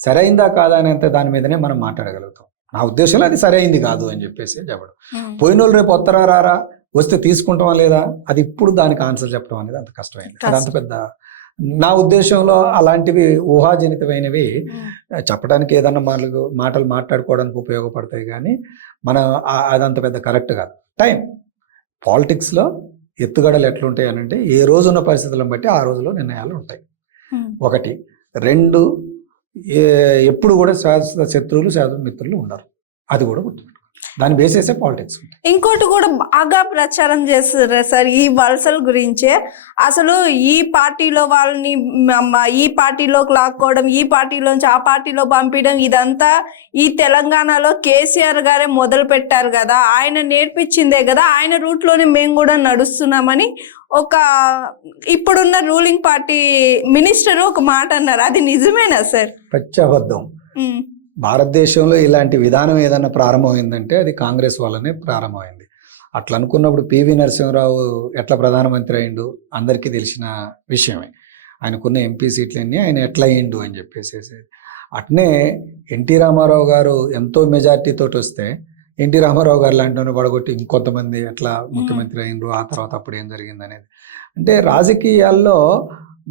సరైందా కాదా అనేంత దాని మీదనే మనం మాట్లాడగలుగుతాం. నా ఉద్దేశంలో అది సరైంది కాదు అని చెప్పేసి చెప్పడం. పోయిన వాళ్ళు రేపు వస్తారా రారా, వస్తే తీసుకుంటామా లేదా, అది ఇప్పుడు దానికి ఆన్సర్ చెప్పడం అనేది అంత కష్టమైంది. అది అంత పెద్ద నా ఉద్దేశంలో అలాంటివి ఊహాజనితమైనవి చెప్పడానికి ఏదన్నా మాటలు మాట్లాడుకోవడానికి ఉపయోగపడతాయి, కానీ అదంత పెద్ద కరెక్ట్ కాదు. టైం పాలిటిక్స్లో ఎత్తుగడలు ఎట్లుంటాయి అని అంటే ఏ రోజు ఉన్న పరిస్థితులను బట్టి ఆ రోజులో నిర్ణయాలు ఉంటాయి. ఒకటి. రెండు, ఎప్పుడు కూడా శాశ్వత శత్రువులు శాశ్వత మిత్రులు ఉండరు. అది కూడా గుర్తుపెట్టుకో. దాన్ని బేసేసే పాలిటిక్స్. ఇంకోటి కూడా బాగా ప్రచారం చేస్తారు సార్ ఈ వలసల గురించే. అసలు ఈ పార్టీలో వాళ్ళని ఈ పార్టీలోకి లాక్కోవడం, ఈ పార్టీలోంచి ఆ పార్టీలో పంపించడం, ఇదంతా ఈ తెలంగాణలో కేసీఆర్ గారే మొదలు పెట్టారు కదా, ఆయన నేర్పించిందే కదా, ఆయన రూట్లోనే మేము కూడా నడుస్తున్నామని ఒక ఇప్పుడున్న రూలింగ్ పార్టీ మినిస్టర్ ఒక మాట అన్నారు. అది నిజమేనా సార్? పచ్చబద్ధం. భారతదేశంలో ఇలాంటి విధానం ఏదన్నా ప్రారంభమైందంటే అది కాంగ్రెస్ వల్లనే ప్రారంభమైంది. అట్లా అనుకున్నప్పుడు పివి నరసింహరావు ఎట్లా ప్రధానమంత్రి అయిండు అందరికీ తెలిసిన విషయమే. ఆయనకున్న ఎంపీ సీట్లన్నీ ఆయన ఎట్లా అయ్యిండు అని చెప్పేసి. అట్నే ఎన్టీ రామారావు గారు ఎంతో మెజార్టీతో వస్తే ఎన్టీ రామారావు గారు లాంటి పడగొట్టి ఇంకొంతమంది ఎట్లా ముఖ్యమంత్రి అయినరు, ఆ తర్వాత అప్పుడు ఏం జరిగింది అనేది. అంటే రాజకీయాల్లో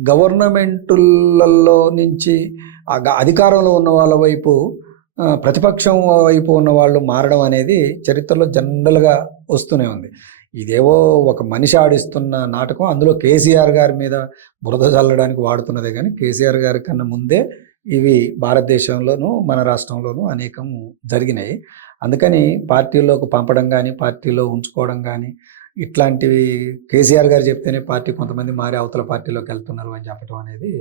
గవర్నమెంటులలో నుంచి అధికారంలో ఉన్న వాళ్ళ వైపు ప్రతిపక్షం వైపు ఉన్న వాళ్ళు మారడం అనేది చరిత్రలో జనరల్గా వస్తూనే ఉంది. ఇదేవో ఒక మనిషి ఆడిస్తున్న నాటకం. అందులో కేసీఆర్ గారి మీద బురద చల్లడానికి వాడుతున్నదే కానీ కేసీఆర్ గారి కన్నా ముందే ఇవి భారతదేశంలోనూ మన రాష్ట్రంలోనూ అనేకం జరిగినాయి. అందుకని పార్టీలోకి పంపడం కానీ పార్టీలో ఉంచుకోవడం కానీ ఇట్లాంటివి కేసీఆర్ గారు చెప్తేనే పార్టీ కొంతమంది మారి అవతల పార్టీలోకి వెళ్తున్నారు అని చెప్పడం అనేది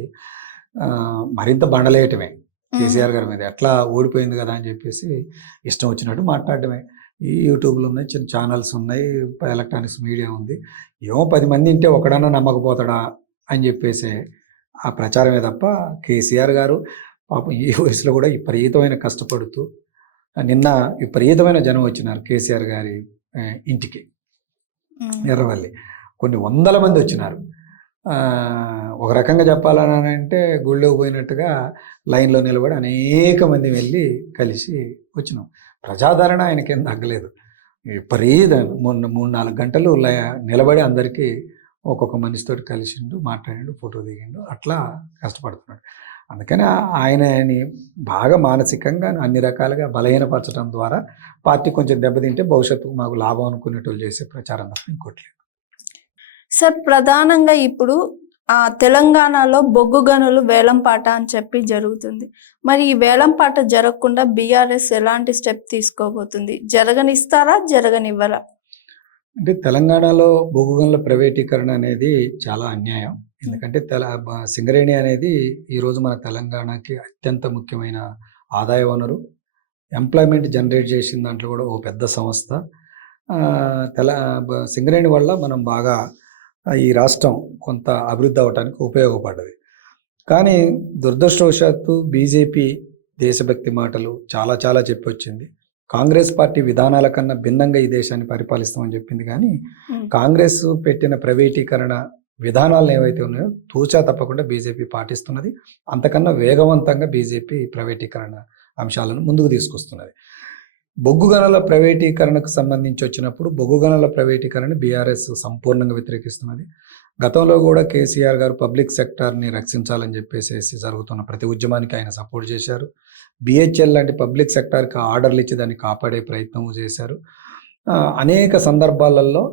మరింత బండలేయటమే కేసీఆర్ గారి మీద. ఎట్లా ఓడిపోయింది కదా అని చెప్పేసి ఇష్టం వచ్చినట్టు మాట్లాడటమే. ఈ యూట్యూబ్లు ఉన్నాయి, చిన్న ఛానల్స్ ఉన్నాయి, ఎలక్ట్రానిక్స్ మీడియా ఉంది. ఏమో 10 మంది ఇంటే ఒకడన్నా నమ్మకపోతాడా అని చెప్పేసి ఆ ప్రచారమే తప్ప కేసీఆర్ గారు పాపం ఈ వయసులో కూడా విపరీతమైన కష్టపడుతూ నిన్న విపరీతమైన జనం వచ్చినారు కేసీఆర్ గారి ఇంటికి ఎర్రవల్లి. కొన్ని వందల మంది వచ్చినారు. ఒక రకంగా చెప్పాలని అంటే గుళ్ళోకి పోయినట్టుగా లైన్లో నిలబడి అనేక మంది వెళ్ళి కలిసి వచ్చినాం. ప్రజాదరణ ఆయనకేం తగ్గలేదు. విపరీత మొన్న 3-4 గంటలు నిలబడి అందరికీ ఒక్కొక్క మనిషితో కలిసిండు, మాట్లాడిండు, ఫోటో దిగిండు, అట్లా కష్టపడుతున్నాడు. అందుకని ఆయనని బాగా మానసికంగా అన్ని రకాలుగా బలహీనపరచడం ద్వారా పార్టీ కొంచెం దెబ్బతింటే భవిష్యత్తుకు మాకు లాభం అనుకునేటోళ్ళు చేసే ప్రచారం తప్ప ఇంకోట్లేదు. సార్, ప్రధానంగా ఇప్పుడు తెలంగాణలో బొగ్గు గనులు వేలంపాట అని చెప్పి జరుగుతుంది. మరి ఈ వేలంపాట జరగకుండా బీఆర్ఎస్ ఎలాంటి స్టెప్ తీసుకోబోతుంది? జరగనిస్తారా, జరగనివ్వరా? అంటే తెలంగాణలో బొగ్గు గనుల ప్రైవేటీకరణ అనేది చాలా అన్యాయం. ఎందుకంటే సింగరేణి అనేది ఈరోజు మన తెలంగాణకి అత్యంత ముఖ్యమైన ఆదాయ వనరు. ఎంప్లాయ్మెంట్ జనరేట్ చేసిన దాంట్లో కూడా ఓ పెద్ద సంస్థ. సింగరేణి వల్ల మనం బాగా ఈ రాష్ట్రం కొంత అభివృద్ధి అవడానికి ఉపయోగపడ్డది. కానీ దురదృష్టవశాత్తు బీజేపీ దేశభక్తి మాటలు చాలా చాలా చెప్పి వచ్చింది. కాంగ్రెస్ పార్టీ విధానాల కన్నా భిన్నంగా ఈ దేశాన్ని పరిపాలిస్తామని చెప్పింది. కానీ కాంగ్రెస్ పెట్టిన ప్రైవేటీకరణ విధానాలను ఏవైతే ఉన్నాయో తూచా తప్పకుండా బీజేపీ పాటిస్తున్నది. అంతకన్నా వేగవంతంగా బీజేపీ ప్రైవేటీకరణ అంశాలను ముందుకు తీసుకొస్తున్నది. బొగ్గు గనుల ప్రైవేటీకరణకు సంబంధించి వచ్చినప్పుడు బొగ్గు గనుల ప్రైవేటీకరణ బీఆర్ఎస్ సంపూర్ణంగా వ్యతిరేకిస్తున్నది. గతంలో కూడా కేసీఆర్ గారు పబ్లిక్ సెక్టార్ని రక్షించాలని చెప్పేసి జరుగుతున్న ప్రతి ఉద్యమానికి ఆయన సపోర్ట్ చేశారు. బిహెచ్ఎల్ లాంటి పబ్లిక్ సెక్టార్కి ఆర్డర్లు ఇచ్చి దాన్ని కాపాడే ప్రయత్నం చేశారు. అనేక సందర్భాలలో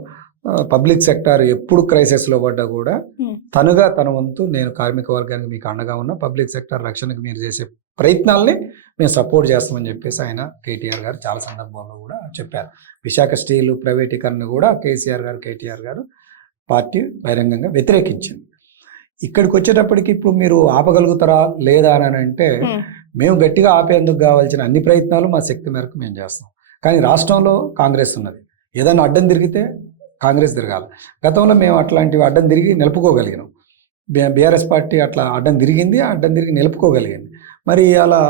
పబ్లిక్ సెక్టార్ ఎప్పుడు క్రైసిస్లో పడ్డా కూడా Hmm. తనుగా తన వంతు నేను కార్మిక వర్గానికి మీకు అండగా ఉన్న పబ్లిక్ సెక్టార్ రక్షణకు మీరు చేసే ప్రయత్నాల్ని మేము సపోర్ట్ చేస్తామని చెప్పేసి ఆయన కేటీఆర్ గారు చాలా సందర్భాల్లో కూడా చెప్పారు. విశాఖ స్టీల్ ప్రైవేటీకరణ కూడా కేసీఆర్ గారు కేటీఆర్ గారు పార్టీ బహిరంగంగా వ్యతిరేకించింది. ఇక్కడికి వచ్చేటప్పటికి ఇప్పుడు మీరు ఆపగలుగుతారా లేదా అని అంటే Hmm. మేము గట్టిగా ఆపేందుకు కావాల్సిన అన్ని ప్రయత్నాలు మా శక్తి మేరకు మేము చేస్తాం. కానీ రాష్ట్రంలో కాంగ్రెస్ ఉన్నది, ఏదైనా అడ్డం తిరిగితే కాంగ్రెస్ తిరగాలి. గతంలో మేము అట్లాంటివి అడ్డం తిరిగి నిలుపుకోగలిగినాం. బీఆర్ఎస్ పార్టీ అట్లా అడ్డం తిరిగి నిలుపుకోగలిగింది. మరి అలా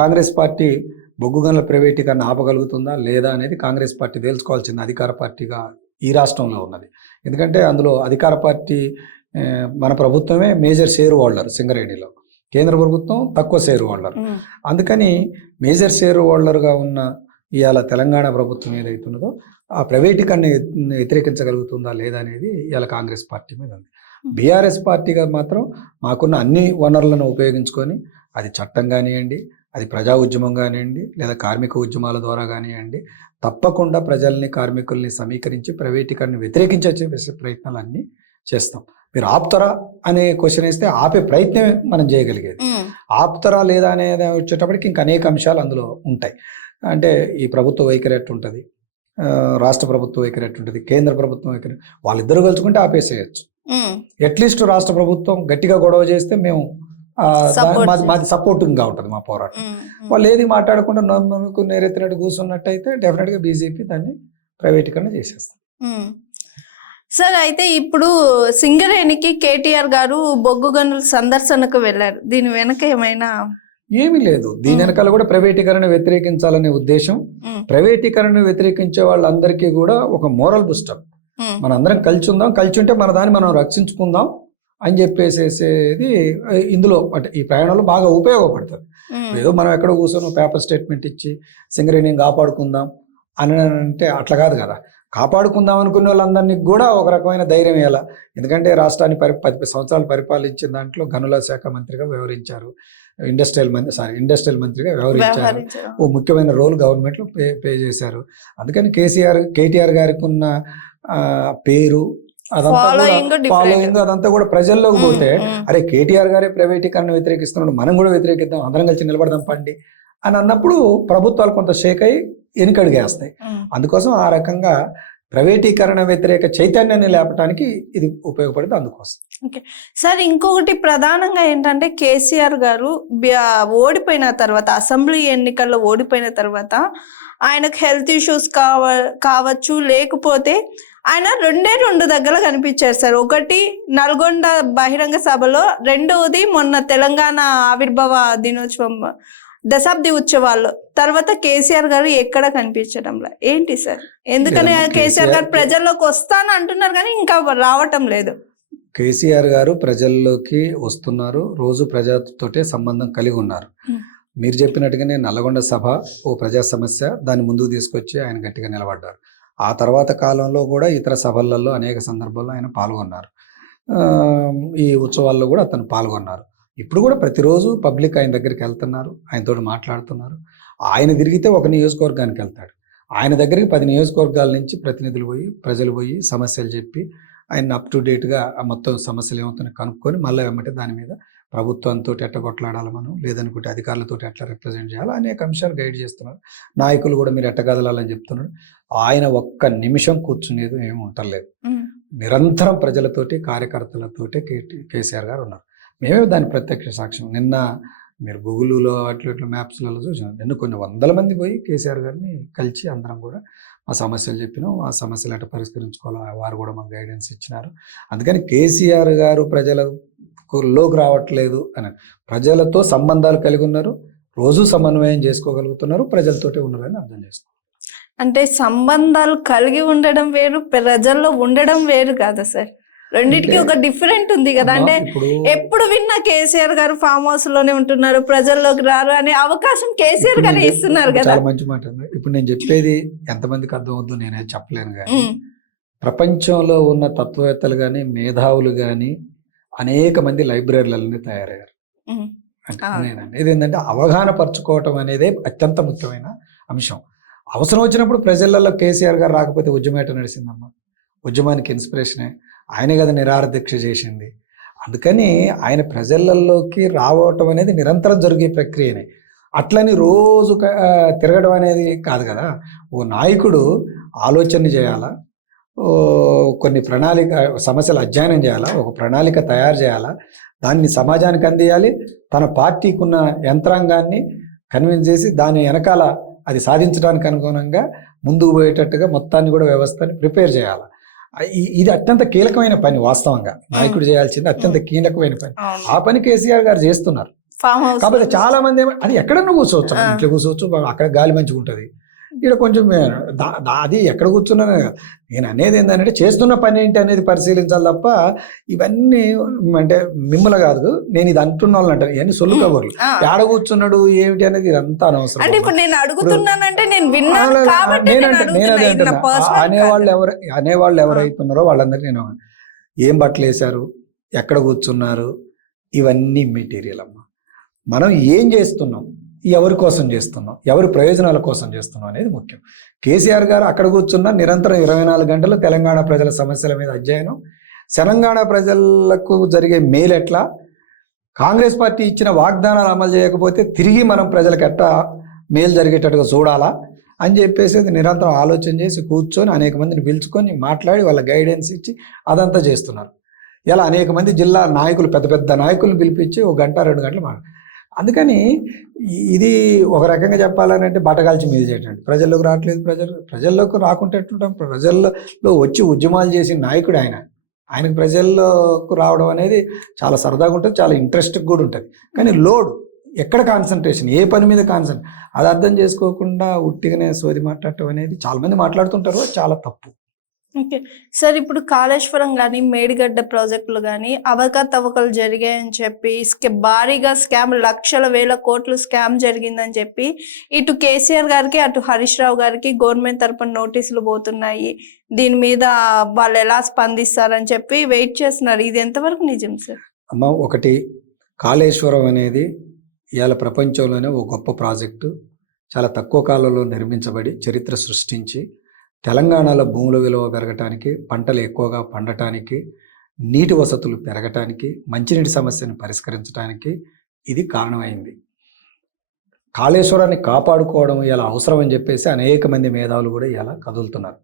కాంగ్రెస్ పార్టీ బొగ్గు గనుల ప్రైవేటీకరణ ఆపగలుగుతుందా లేదా అనేది కాంగ్రెస్ పార్టీ తేల్చుకోవాల్సింది అధికార పార్టీగా ఈ రాష్ట్రంలో ఉన్నది. ఎందుకంటే అందులో అధికార పార్టీ మన ప్రభుత్వమే మేజర్ షేర్ హోల్డర్ సింగరేణిలో, కేంద్ర ప్రభుత్వం తక్కువ షేర్ హోల్డర్. Hmm. అందుకని మేజర్ షేర్ హోల్డర్గా ఉన్న ఇవాళ తెలంగాణ ప్రభుత్వం ఏదైతే ఉన్నదో ఆ ప్రైవేటీకరణ వ్యతిరేకించగలుగుతుందా లేదా అనేది ఇవాళ కాంగ్రెస్ పార్టీ మీద ఉంది. బీఆర్ఎస్ పార్టీగా మాత్రం మాకున్న అన్ని వనరులను ఉపయోగించుకొని, అది చట్టం కానివ్వండి, అది ప్రజా ఉద్యమం కానివ్వండి, లేదా కార్మిక ఉద్యమాల ద్వారా కానివ్వండి, తప్పకుండా ప్రజల్ని కార్మికుల్ని సమీకరించి ప్రైవేటీకరణ వ్యతిరేకించే ప్రయత్నాలు అన్నీ చేస్తాం. మీరు ఆపుతారా అనే క్వశ్చన్ వేస్తే ఆపే ప్రయత్నమే మనం చేయగలిగేది. Hmm. ఆపుతారా లేదా అనేది వచ్చేటప్పటికి ఇంకా అనేక అంశాలు అందులో ఉంటాయి. అంటే ఈ ప్రభుత్వ వైఖరి ఎట్టుంటుంది, రాష్ట్ర ప్రభుత్వ వైఖరి ఎట్టుంటుంది, కేంద్ర ప్రభుత్వం వైఖరి, వాళ్ళిద్దరూ కలుసుకుంటే ఆపేసేయచ్చు. Hmm. అట్లీస్ట్ రాష్ట్ర ప్రభుత్వం గట్టిగా గొడవ చేస్తే మేము మాది సపోర్టింగ్గా ఉంటుంది మా పోరాటం. Hmm. వాళ్ళు ఏది మాట్లాడకుండా నమ్మకు నేరెత్తినట్టు కూర్చున్నట్టయితే డెఫినెట్గా బీజేపీ దాన్ని ప్రైవేటీకరణ చేసేస్తాం. సార్, అయితే ఇప్పుడు సింగరేణికి కేటీఆర్ గారు బొగ్గు గనుల సందర్శనకు వెళ్ళారు. దీని వెనక ఏమైనా? ఏమీ లేదు. దీని వెనకాల కూడా ప్రైవేటీకరణ వ్యతిరేకించాలనే ఉద్దేశం. ప్రైవేటీకరణ వ్యతిరేకించే వాళ్ళందరికీ కూడా ఒక మోరల్ బూస్టప్. మనందరం కలిసి ఉందాం, కలిసి ఉంటే మన దాన్ని మనం రక్షించుకుందాం అని చెప్పేసేది ఇందులో అంటే ఈ ప్రయాణంలో బాగా ఉపయోగపడుతుంది. ఏదో మనం ఎక్కడో కూర్చొని పేపర్ స్టేట్మెంట్ ఇచ్చి సింగరేణిని కాపాడుకుందాం అని అంటే అట్లా కాదు కదా. కాపాడుకుందాం అనుకునే వాళ్ళందరినీ కూడా ఒక రకమైన ధైర్యం ఇవ్వాలి. ఎందుకంటే రాష్ట్రాన్ని 10 సంవత్సరాలు పరిపాలించిన దాంట్లో గనుల శాఖ మంత్రిగా వ్యవహరించారు, ఇండస్ట్రియల్ మంత్రిగా వ్యవహరించారు. ఓ ముఖ్యమైన రోల్ గవర్నమెంట్లో పే చేశారు. అందుకని కేటీఆర్ గారికి ఉన్న పేరు ఫాలోయింగ్ అదంతా కూడా ప్రజల్లోకి పోతే, అరే కేటీఆర్ గారే ప్రైవేటీకరణ వ్యతిరేకిస్తున్నాడు, మనం కూడా వ్యతిరేకిద్దాం, అందరం కలిసి నిలబడదాం పండి అని అన్నప్పుడు ప్రభుత్వాలు కొంత షేక్ అయ్యి వెనుకడుగేస్తాయి. అందుకోసం ఆ రకంగా ప్రైవేటీకరణ వ్యతిరేక చైతన్యాన్ని లేపడానికి ఇది ఉపయోగపడింది. అందుకోసం సార్, ఇంకొకటి ప్రధానంగా ఏంటంటే కేసీఆర్ గారు ఓడిపోయిన తర్వాత, అసెంబ్లీ ఎన్నికల్లో ఓడిపోయిన తర్వాత ఆయనకు హెల్త్ ఇష్యూస్ కావచ్చు, లేకపోతే ఆయన 2 దగ్గర కనిపించారు సార్. ఒకటి నల్గొండ బహిరంగ సభలో, రెండవది మొన్న తెలంగాణ ఆవిర్భావ దినోత్సవం దశాబ్ది ఉత్సవాల్లో. తర్వాత కేసీఆర్ గారు ఎక్కడ కనిపించడంలా ఏంటి సార్? ఎందుకని కేసీఆర్ గారు ప్రజల్లోకి వస్తాను అంటున్నారు కానీ ఇంకా రావటం లేదు. కేసీఆర్ గారు ప్రజల్లోకి వస్తున్నారు, రోజు ప్రజలతోటే సంబంధం కలిగి ఉన్నారు. మీరు చెప్పినట్టుగానే నల్లగొండ సభ ఓ ప్రజా సమస్య, దాన్ని ముందుకు తీసుకొచ్చి ఆయన గట్టిగా నిలబడ్డారు. ఆ తర్వాత కాలంలో కూడా ఇతర సభలలో అనేక సందర్భాల్లో ఆయన పాల్గొన్నారు. ఈ ఉత్సవాల్లో కూడా అతను పాల్గొన్నారు. ఇప్పుడు కూడా ప్రతిరోజు పబ్లిక్ ఆయన దగ్గరికి వెళ్తున్నారు, ఆయనతో మాట్లాడుతున్నారు. ఆయన తిరిగితే ఒక నియోజకవర్గానికి వెళ్తాడు, ఆయన దగ్గరికి 10 నియోజకవర్గాల నుంచి ప్రతినిధులు పోయి, ప్రజలు పోయి సమస్యలు చెప్పి ఆయన అప్ టు డేట్గా మొత్తం సమస్యలు ఏమవుతున్నాయి కనుక్కొని మళ్ళీ వెంబటే దాని మీద ప్రభుత్వంతో ఎట్లా కొట్లాడాలి మనం, లేదనుకుంటే అధికారులతో ఎట్లా రిప్రజెంట్ చేయాలి అనేక అంశాలు గైడ్ చేస్తున్నారు. నాయకులు కూడా మీరు ఎట్ట కదలాలని చెప్తున్నాడు. ఆయన ఒక్క నిమిషం కూర్చునేది ఏమి ఉండలేదు. నిరంతరం ప్రజలతోటి కార్యకర్తలతోటి కేసీఆర్ గారు ఉన్నారు. మేమే దాని ప్రత్యక్ష సాక్ష్యం. నిన్న మీరు గూగుల్లో అట్లా మ్యాప్స్లలో చూసినారు, నిన్న కొన్ని 100 మంది పోయి కేసీఆర్ గారిని కలిసి అందరం కూడా ఆ సమస్యలు చెప్పినాం, ఆ సమస్యలు ఎట్లా పరిష్కరించుకోవాలో వారు కూడా మాకు గైడెన్స్ ఇచ్చినారు. అందుకని కేసీఆర్ గారు ప్రజలలోకి రావట్లేదు అని, ప్రజలతో సంబంధాలు కలిగి ఉన్నారు, రోజు సమన్వయం చేసుకోగలుగుతున్నారు, ప్రజలతోటే ఉన్నారని అర్థం చేసుకోవాలి. అంటే సంబంధాలు కలిగి ఉండడం వేరు, ప్రజల్లో ఉండడం వేరు కాదా సార్? రెండింటికి ఒక డిఫరెంట్ ఉంది కదా. అంటే ఎప్పుడు విన్నా కేసీఆర్ గారు ఫామ్ హౌస్ లోనే ఉంటున్నారు, ప్రజల్లోకి రారు అనే అవకాశం కేసీఆర్ గారు ఇస్తున్నారు కదా. చాలా మంచి మాట. ఇప్పుడు నేను చెప్పేది ఎంతమందికి అర్థం అవుతుందో నేనే చెప్పలేను, కానీ ప్రపంచంలో ఉన్న తత్వవేత్తలు కానీ మేధావులు కానీ అనేక మంది లైబ్రరీలన్నీ తయారయ్యారు. ఇది ఏంటంటే అవగాహన పరుచుకోవటం అనేది అత్యంత ముఖ్యమైన అంశం. అవసరం వచ్చినప్పుడు ప్రజలలో కేసీఆర్ గారు రాకపోతే ఉద్యమం ఎట్లా నడిచిందమ్మా? ఉద్యమానికి ఇన్స్పిరేషనే. ఆయనే కదా నిరాహార దీక్ష చేసింది. అందుకని ఆయన ప్రజలలోకి రావటం అనేది నిరంతరం జరిగే ప్రక్రియనే. అట్లని రోజు తిరగడం అనేది కాదు కదా. ఓ నాయకుడు ఆలోచన చేయాలా, కొన్ని ప్రణాళిక సమస్యలు అధ్యయనం చేయాలా, ఒక ప్రణాళిక తయారు చేయాలా, దాన్ని సమాజానికి అందియాలి, తన పార్టీకి ఉన్న యంత్రాంగాన్ని కన్విన్స్ చేసి దాని వెనకాల అది సాధించడానికి అనుగుణంగా ముందుకు పోయేటట్టుగా మొత్తాన్ని కూడా వ్యవస్థని ప్రిపేర్ చేయాలి. ఇది అత్యంత కీలకమైన పని. వాస్తవంగా నాయకుడు చేయాల్సింది అత్యంత కీలకమైన పని. ఆ పని కేసీఆర్ గారు చేస్తున్నారు. కాబట్టి చాలా మంది అది ఎక్కడన్నా కూర్చోవచ్చు, ఇంట్లో కూర్చోవచ్చు, అక్కడ గాలి మంచిగా ఉంటుంది, ఇక్కడ కొంచెం అది ఎక్కడ కూర్చున్నాను. నేను అనేది ఏంటంటే చేస్తున్న పని ఏంటి అనేది పరిశీలించాలి తప్ప ఇవన్నీ అంటే మిమ్మల్ని కాదు, నేను ఇది అంటున్న వాళ్ళు అంటారు ఇవన్నీ సొల్లు కబుర్లు. ఏడ కూర్చున్నాడు ఏమిటి అనేది ఇదంతా అనవసరం. నేనదే అంటున్నా, అనేవాళ్ళు ఎవరైతున్నారో వాళ్ళందరికీ నేను ఏం బట్టలు వేశారు, ఎక్కడ కూర్చున్నారు, ఇవన్నీ మెటీరియల్ అమ్మ. మనం ఏం చేస్తున్నాం, ఎవరి కోసం చేస్తున్నాం, ఎవరి ప్రయోజనాల కోసం చేస్తున్నాం అనేది ముఖ్యం. కేసీఆర్ గారు అక్కడ కూర్చున్న నిరంతరం 24 గంటలు తెలంగాణ ప్రజల సమస్యల మీద అధ్యయనం, తెలంగాణ ప్రజలకు జరిగే మేలు ఎట్లా, కాంగ్రెస్ పార్టీ ఇచ్చిన వాగ్దానాలు అమలు చేయకపోతే తిరిగి మనం ప్రజలకు ఎట్లా మేలు జరిగేటట్టుగా చూడాలా అని చెప్పేసి నిరంతరం ఆలోచన చేసి కూర్చొని అనేక మందిని పిలుచుకొని మాట్లాడి వాళ్ళ గైడెన్స్ ఇచ్చి అదంతా చేస్తున్నారు. ఇలా అనేక మంది జిల్లా నాయకులు, పెద్ద పెద్ద నాయకులను పిలిపించి 1 గంట 2 గంటలు అందుకని ఇది ఒక రకంగా చెప్పాలని అంటే బట్టగాల్చి మీద చేయటండి. ప్రజల్లోకి రావట్లేదు, ప్రజల్లోకి రాకుంటే ఎట్లుంటాం. ప్రజల్లో వచ్చి ఉద్యమాలు చేసిన నాయకుడు ఆయనకు ప్రజల్లోకి రావడం అనేది చాలా సరదాగా ఉంటుంది, చాలా ఇంట్రెస్ట్ కూడా ఉంటుంది. కానీ లోడ్ ఎక్కడ కాన్సన్ట్రేషన్, ఏ పని మీద కాన్సన్ట్రేషన్, అది అర్థం చేసుకోకుండా ఉట్టిగానే సోది మాట్లాడటం అనేది చాలా మంది మాట్లాడుతుంటారు, చాలా తప్పు. ఓకే సార్, ఇప్పుడు కాళేశ్వరం కానీ మేడిగడ్డ ప్రాజెక్టులు కానీ అవకతవకలు జరిగాయని చెప్పి భారీగా స్కామ్, లక్షల వేల కోట్లు స్కామ్ జరిగిందని చెప్పి ఇటు కేసీఆర్ గారికి అటు హరీష్ రావు గారికి గవర్నమెంట్ తరపున నోటీసులు పోతున్నాయి. దీని మీద వాళ్ళు ఎలా స్పందిస్తారని చెప్పి వెయిట్ చేస్తున్నారు. ఇది ఎంతవరకు నిజం సార్? అమ్మ, ఒకటి, కాళేశ్వరం అనేది ఇవాళ ప్రపంచంలోనే ఒక గొప్ప ప్రాజెక్టు, చాలా తక్కువ కాలంలో నిర్మించబడి చరిత్ర సృష్టించి తెలంగాణలో భూముల విలువ పెరగటానికి, పంటలు ఎక్కువగా పండటానికి, నీటి వసతులు పెరగటానికి, మంచినీటి సమస్యను పరిష్కరించడానికి ఇది కారణమైంది. కాళేశ్వరాన్ని కాపాడుకోవడం ఇలా అవసరం అని చెప్పేసి అనేక మంది మేధావులు కూడా ఇలా కదులుతున్నారు.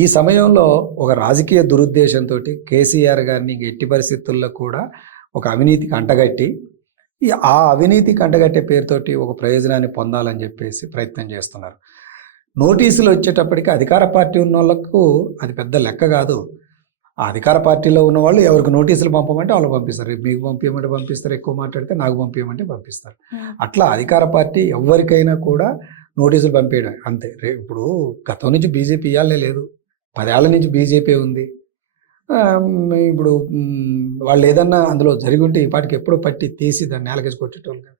ఈ సమయంలో ఒక రాజకీయ దురుద్దేశంతో కేసీఆర్ గారిని ఎట్టి పరిస్థితుల్లో కూడా ఒక అవినీతికి అంటగట్టి, ఆ అవినీతికి అంటగట్టే పేరుతోటి ఒక ప్రయోజనాన్ని పొందాలని చెప్పేసి ప్రయత్నం చేస్తున్నారు. నోటీసులు వచ్చేటప్పటికి అధికార పార్టీ ఉన్న వాళ్ళకు అది పెద్ద లెక్క కాదు. ఆ అధికార పార్టీలో ఉన్న వాళ్ళు ఎవరికి నోటీసులు పంపమంటే వాళ్ళు పంపిస్తారు. మీకు పంపించమంటే పంపిస్తారు, ఎక్కువ మాట్లాడితే నాకు పంపించమంటే పంపిస్తారు. అట్లా అధికార పార్టీ ఎవరికైనా కూడా నోటీసులు పంపేయడం అంతే. ఇప్పుడు గతం నుంచి బీజేపీ ఇవ్వాలనే లేదు, 10 ఏళ్ల నుంచి బీజేపీ ఉంది. ఇప్పుడు వాళ్ళు ఏదన్నా అందులో జరిగి ఉంటే ఈ పాటికి ఎప్పుడో పట్టి తీసి దాన్ని నేలకేసి కొట్టేటోళ్ళు కాదు.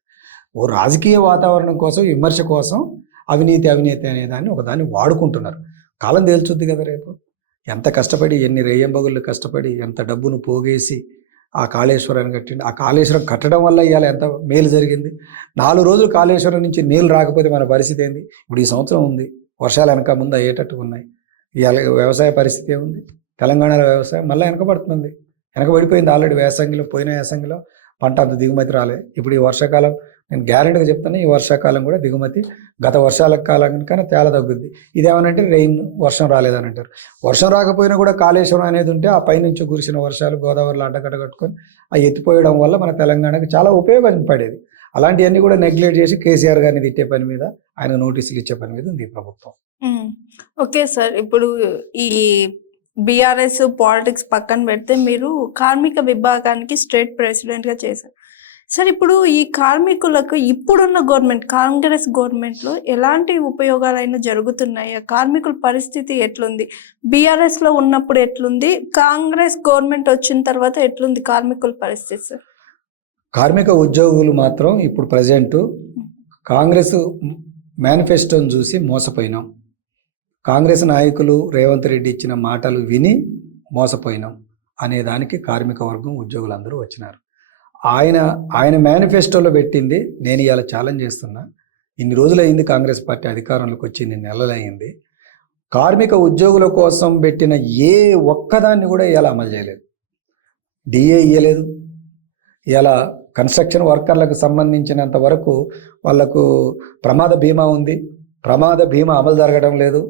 ఓ రాజకీయ వాతావరణం కోసం, విమర్శ కోసం అవినీతి అనేదాన్ని ఒకదాన్ని వాడుకుంటున్నారు. కాలం తేల్చుద్ది కదా రేపు. ఎంత కష్టపడి, ఎన్ని రేయంబగుళ్ళు కష్టపడి, ఎంత డబ్బును పోగేసి ఆ కాళేశ్వరాన్ని కట్టింది. ఆ కాళేశ్వరం కట్టడం వల్ల ఇవాళ ఎంత మేలు జరిగింది. 4 రోజులు కాళేశ్వరం నుంచి నీళ్ళు రాకపోతే మన పరిస్థితి ఏంది? ఇప్పుడు ఈ సంవత్సరం ఉంది, వర్షాలు వెనక ముందు అయ్యేటట్టుగా ఉన్నాయి. ఇవాళ వ్యవసాయ పరిస్థితి ఏముంది? తెలంగాణలో వ్యవసాయం మళ్ళీ వెనకబడిపోయింది. ఆల్రెడీ పోయిన వేసంగిలో పంట అంత దిగుమతి రాలేదు. ఇప్పుడు ఈ వర్షాకాలం నేను గ్యారెంటీగా చెప్తాను, ఈ వర్షాకాలం కూడా దిగుమతి గత వర్షాల కాలం కన్నా తేడా తగ్గుద్ది. ఇదేమనంటే వర్షం రాలేదని అంటారు. వర్షం రాకపోయినా కూడా కాళేశ్వరం అనేది ఉంటే ఆ పైనుంచి కురిసిన వర్షాలు గోదావరిలో అడ్డకట్ట కట్టుకొని ఆ ఎత్తిపోయడం వల్ల మన తెలంగాణకి చాలా ఉపయోగపడేది. అలాంటివన్నీ కూడా నెగ్లెక్ట్ చేసి కేసీఆర్ గారిని తిట్టే పని మీద, ఆయన నోటీసులు ఇచ్చే పని మీద ఉంది ప్రభుత్వం. ఓకే సార్, ఇప్పుడు ఈ బీఆర్ఎస్ పాలిటిక్స్ పక్కన పెడితే మీరు కార్మిక విభాగానికి స్టేట్ ప్రెసిడెంట్గా చేశారు సార్. ఇప్పుడు ఈ కార్మికులకు ఇప్పుడున్న గవర్నమెంట్, కాంగ్రెస్ గవర్నమెంట్లో ఎలాంటి ఉపయోగాలైనా జరుగుతున్నాయా? కార్మికుల పరిస్థితి ఎట్లుంది? బీఆర్ఎస్లో ఉన్నప్పుడు ఎట్లుంది? కాంగ్రెస్ గవర్నమెంట్ వచ్చిన తర్వాత ఎట్లుంది కార్మికుల పరిస్థితి సార్? కార్మిక ఉద్యోగులు మాత్రం ఇప్పుడు ప్రజెంట్ కాంగ్రెస్ మేనిఫెస్టోని చూసి మోసపోయినాం. కాంగ్రెస్ నాయకులు రేవంత్ రెడ్డి ఇచ్చిన మాటలు విని మోసపోయినాం అనేదానికి కార్మిక వర్గం ఉద్యోగులందరూ వచ్చినారు. ఆయన మేనిఫెస్టోలో పెట్టింది నేను ఇలా ఛాలెంజ్ చేస్తున్నా. ఇన్ని రోజులైంది కాంగ్రెస్ పార్టీ అధికారంలోకి వచ్చి, 2 నెలలైంది. కార్మిక ఉద్యోగుల కోసం పెట్టిన ఏ ఒక్కదాన్ని కూడా ఇలా అమలు చేయలేదు. డిఏ ఇవ్వలేదు. ఇలా కన్స్ట్రక్షన్ వర్కర్లకు సంబంధించినంత వరకు వాళ్లకు ప్రమాద బీమా ఉంది, ప్రమాద బీమా అమలు జరగడం లేదు.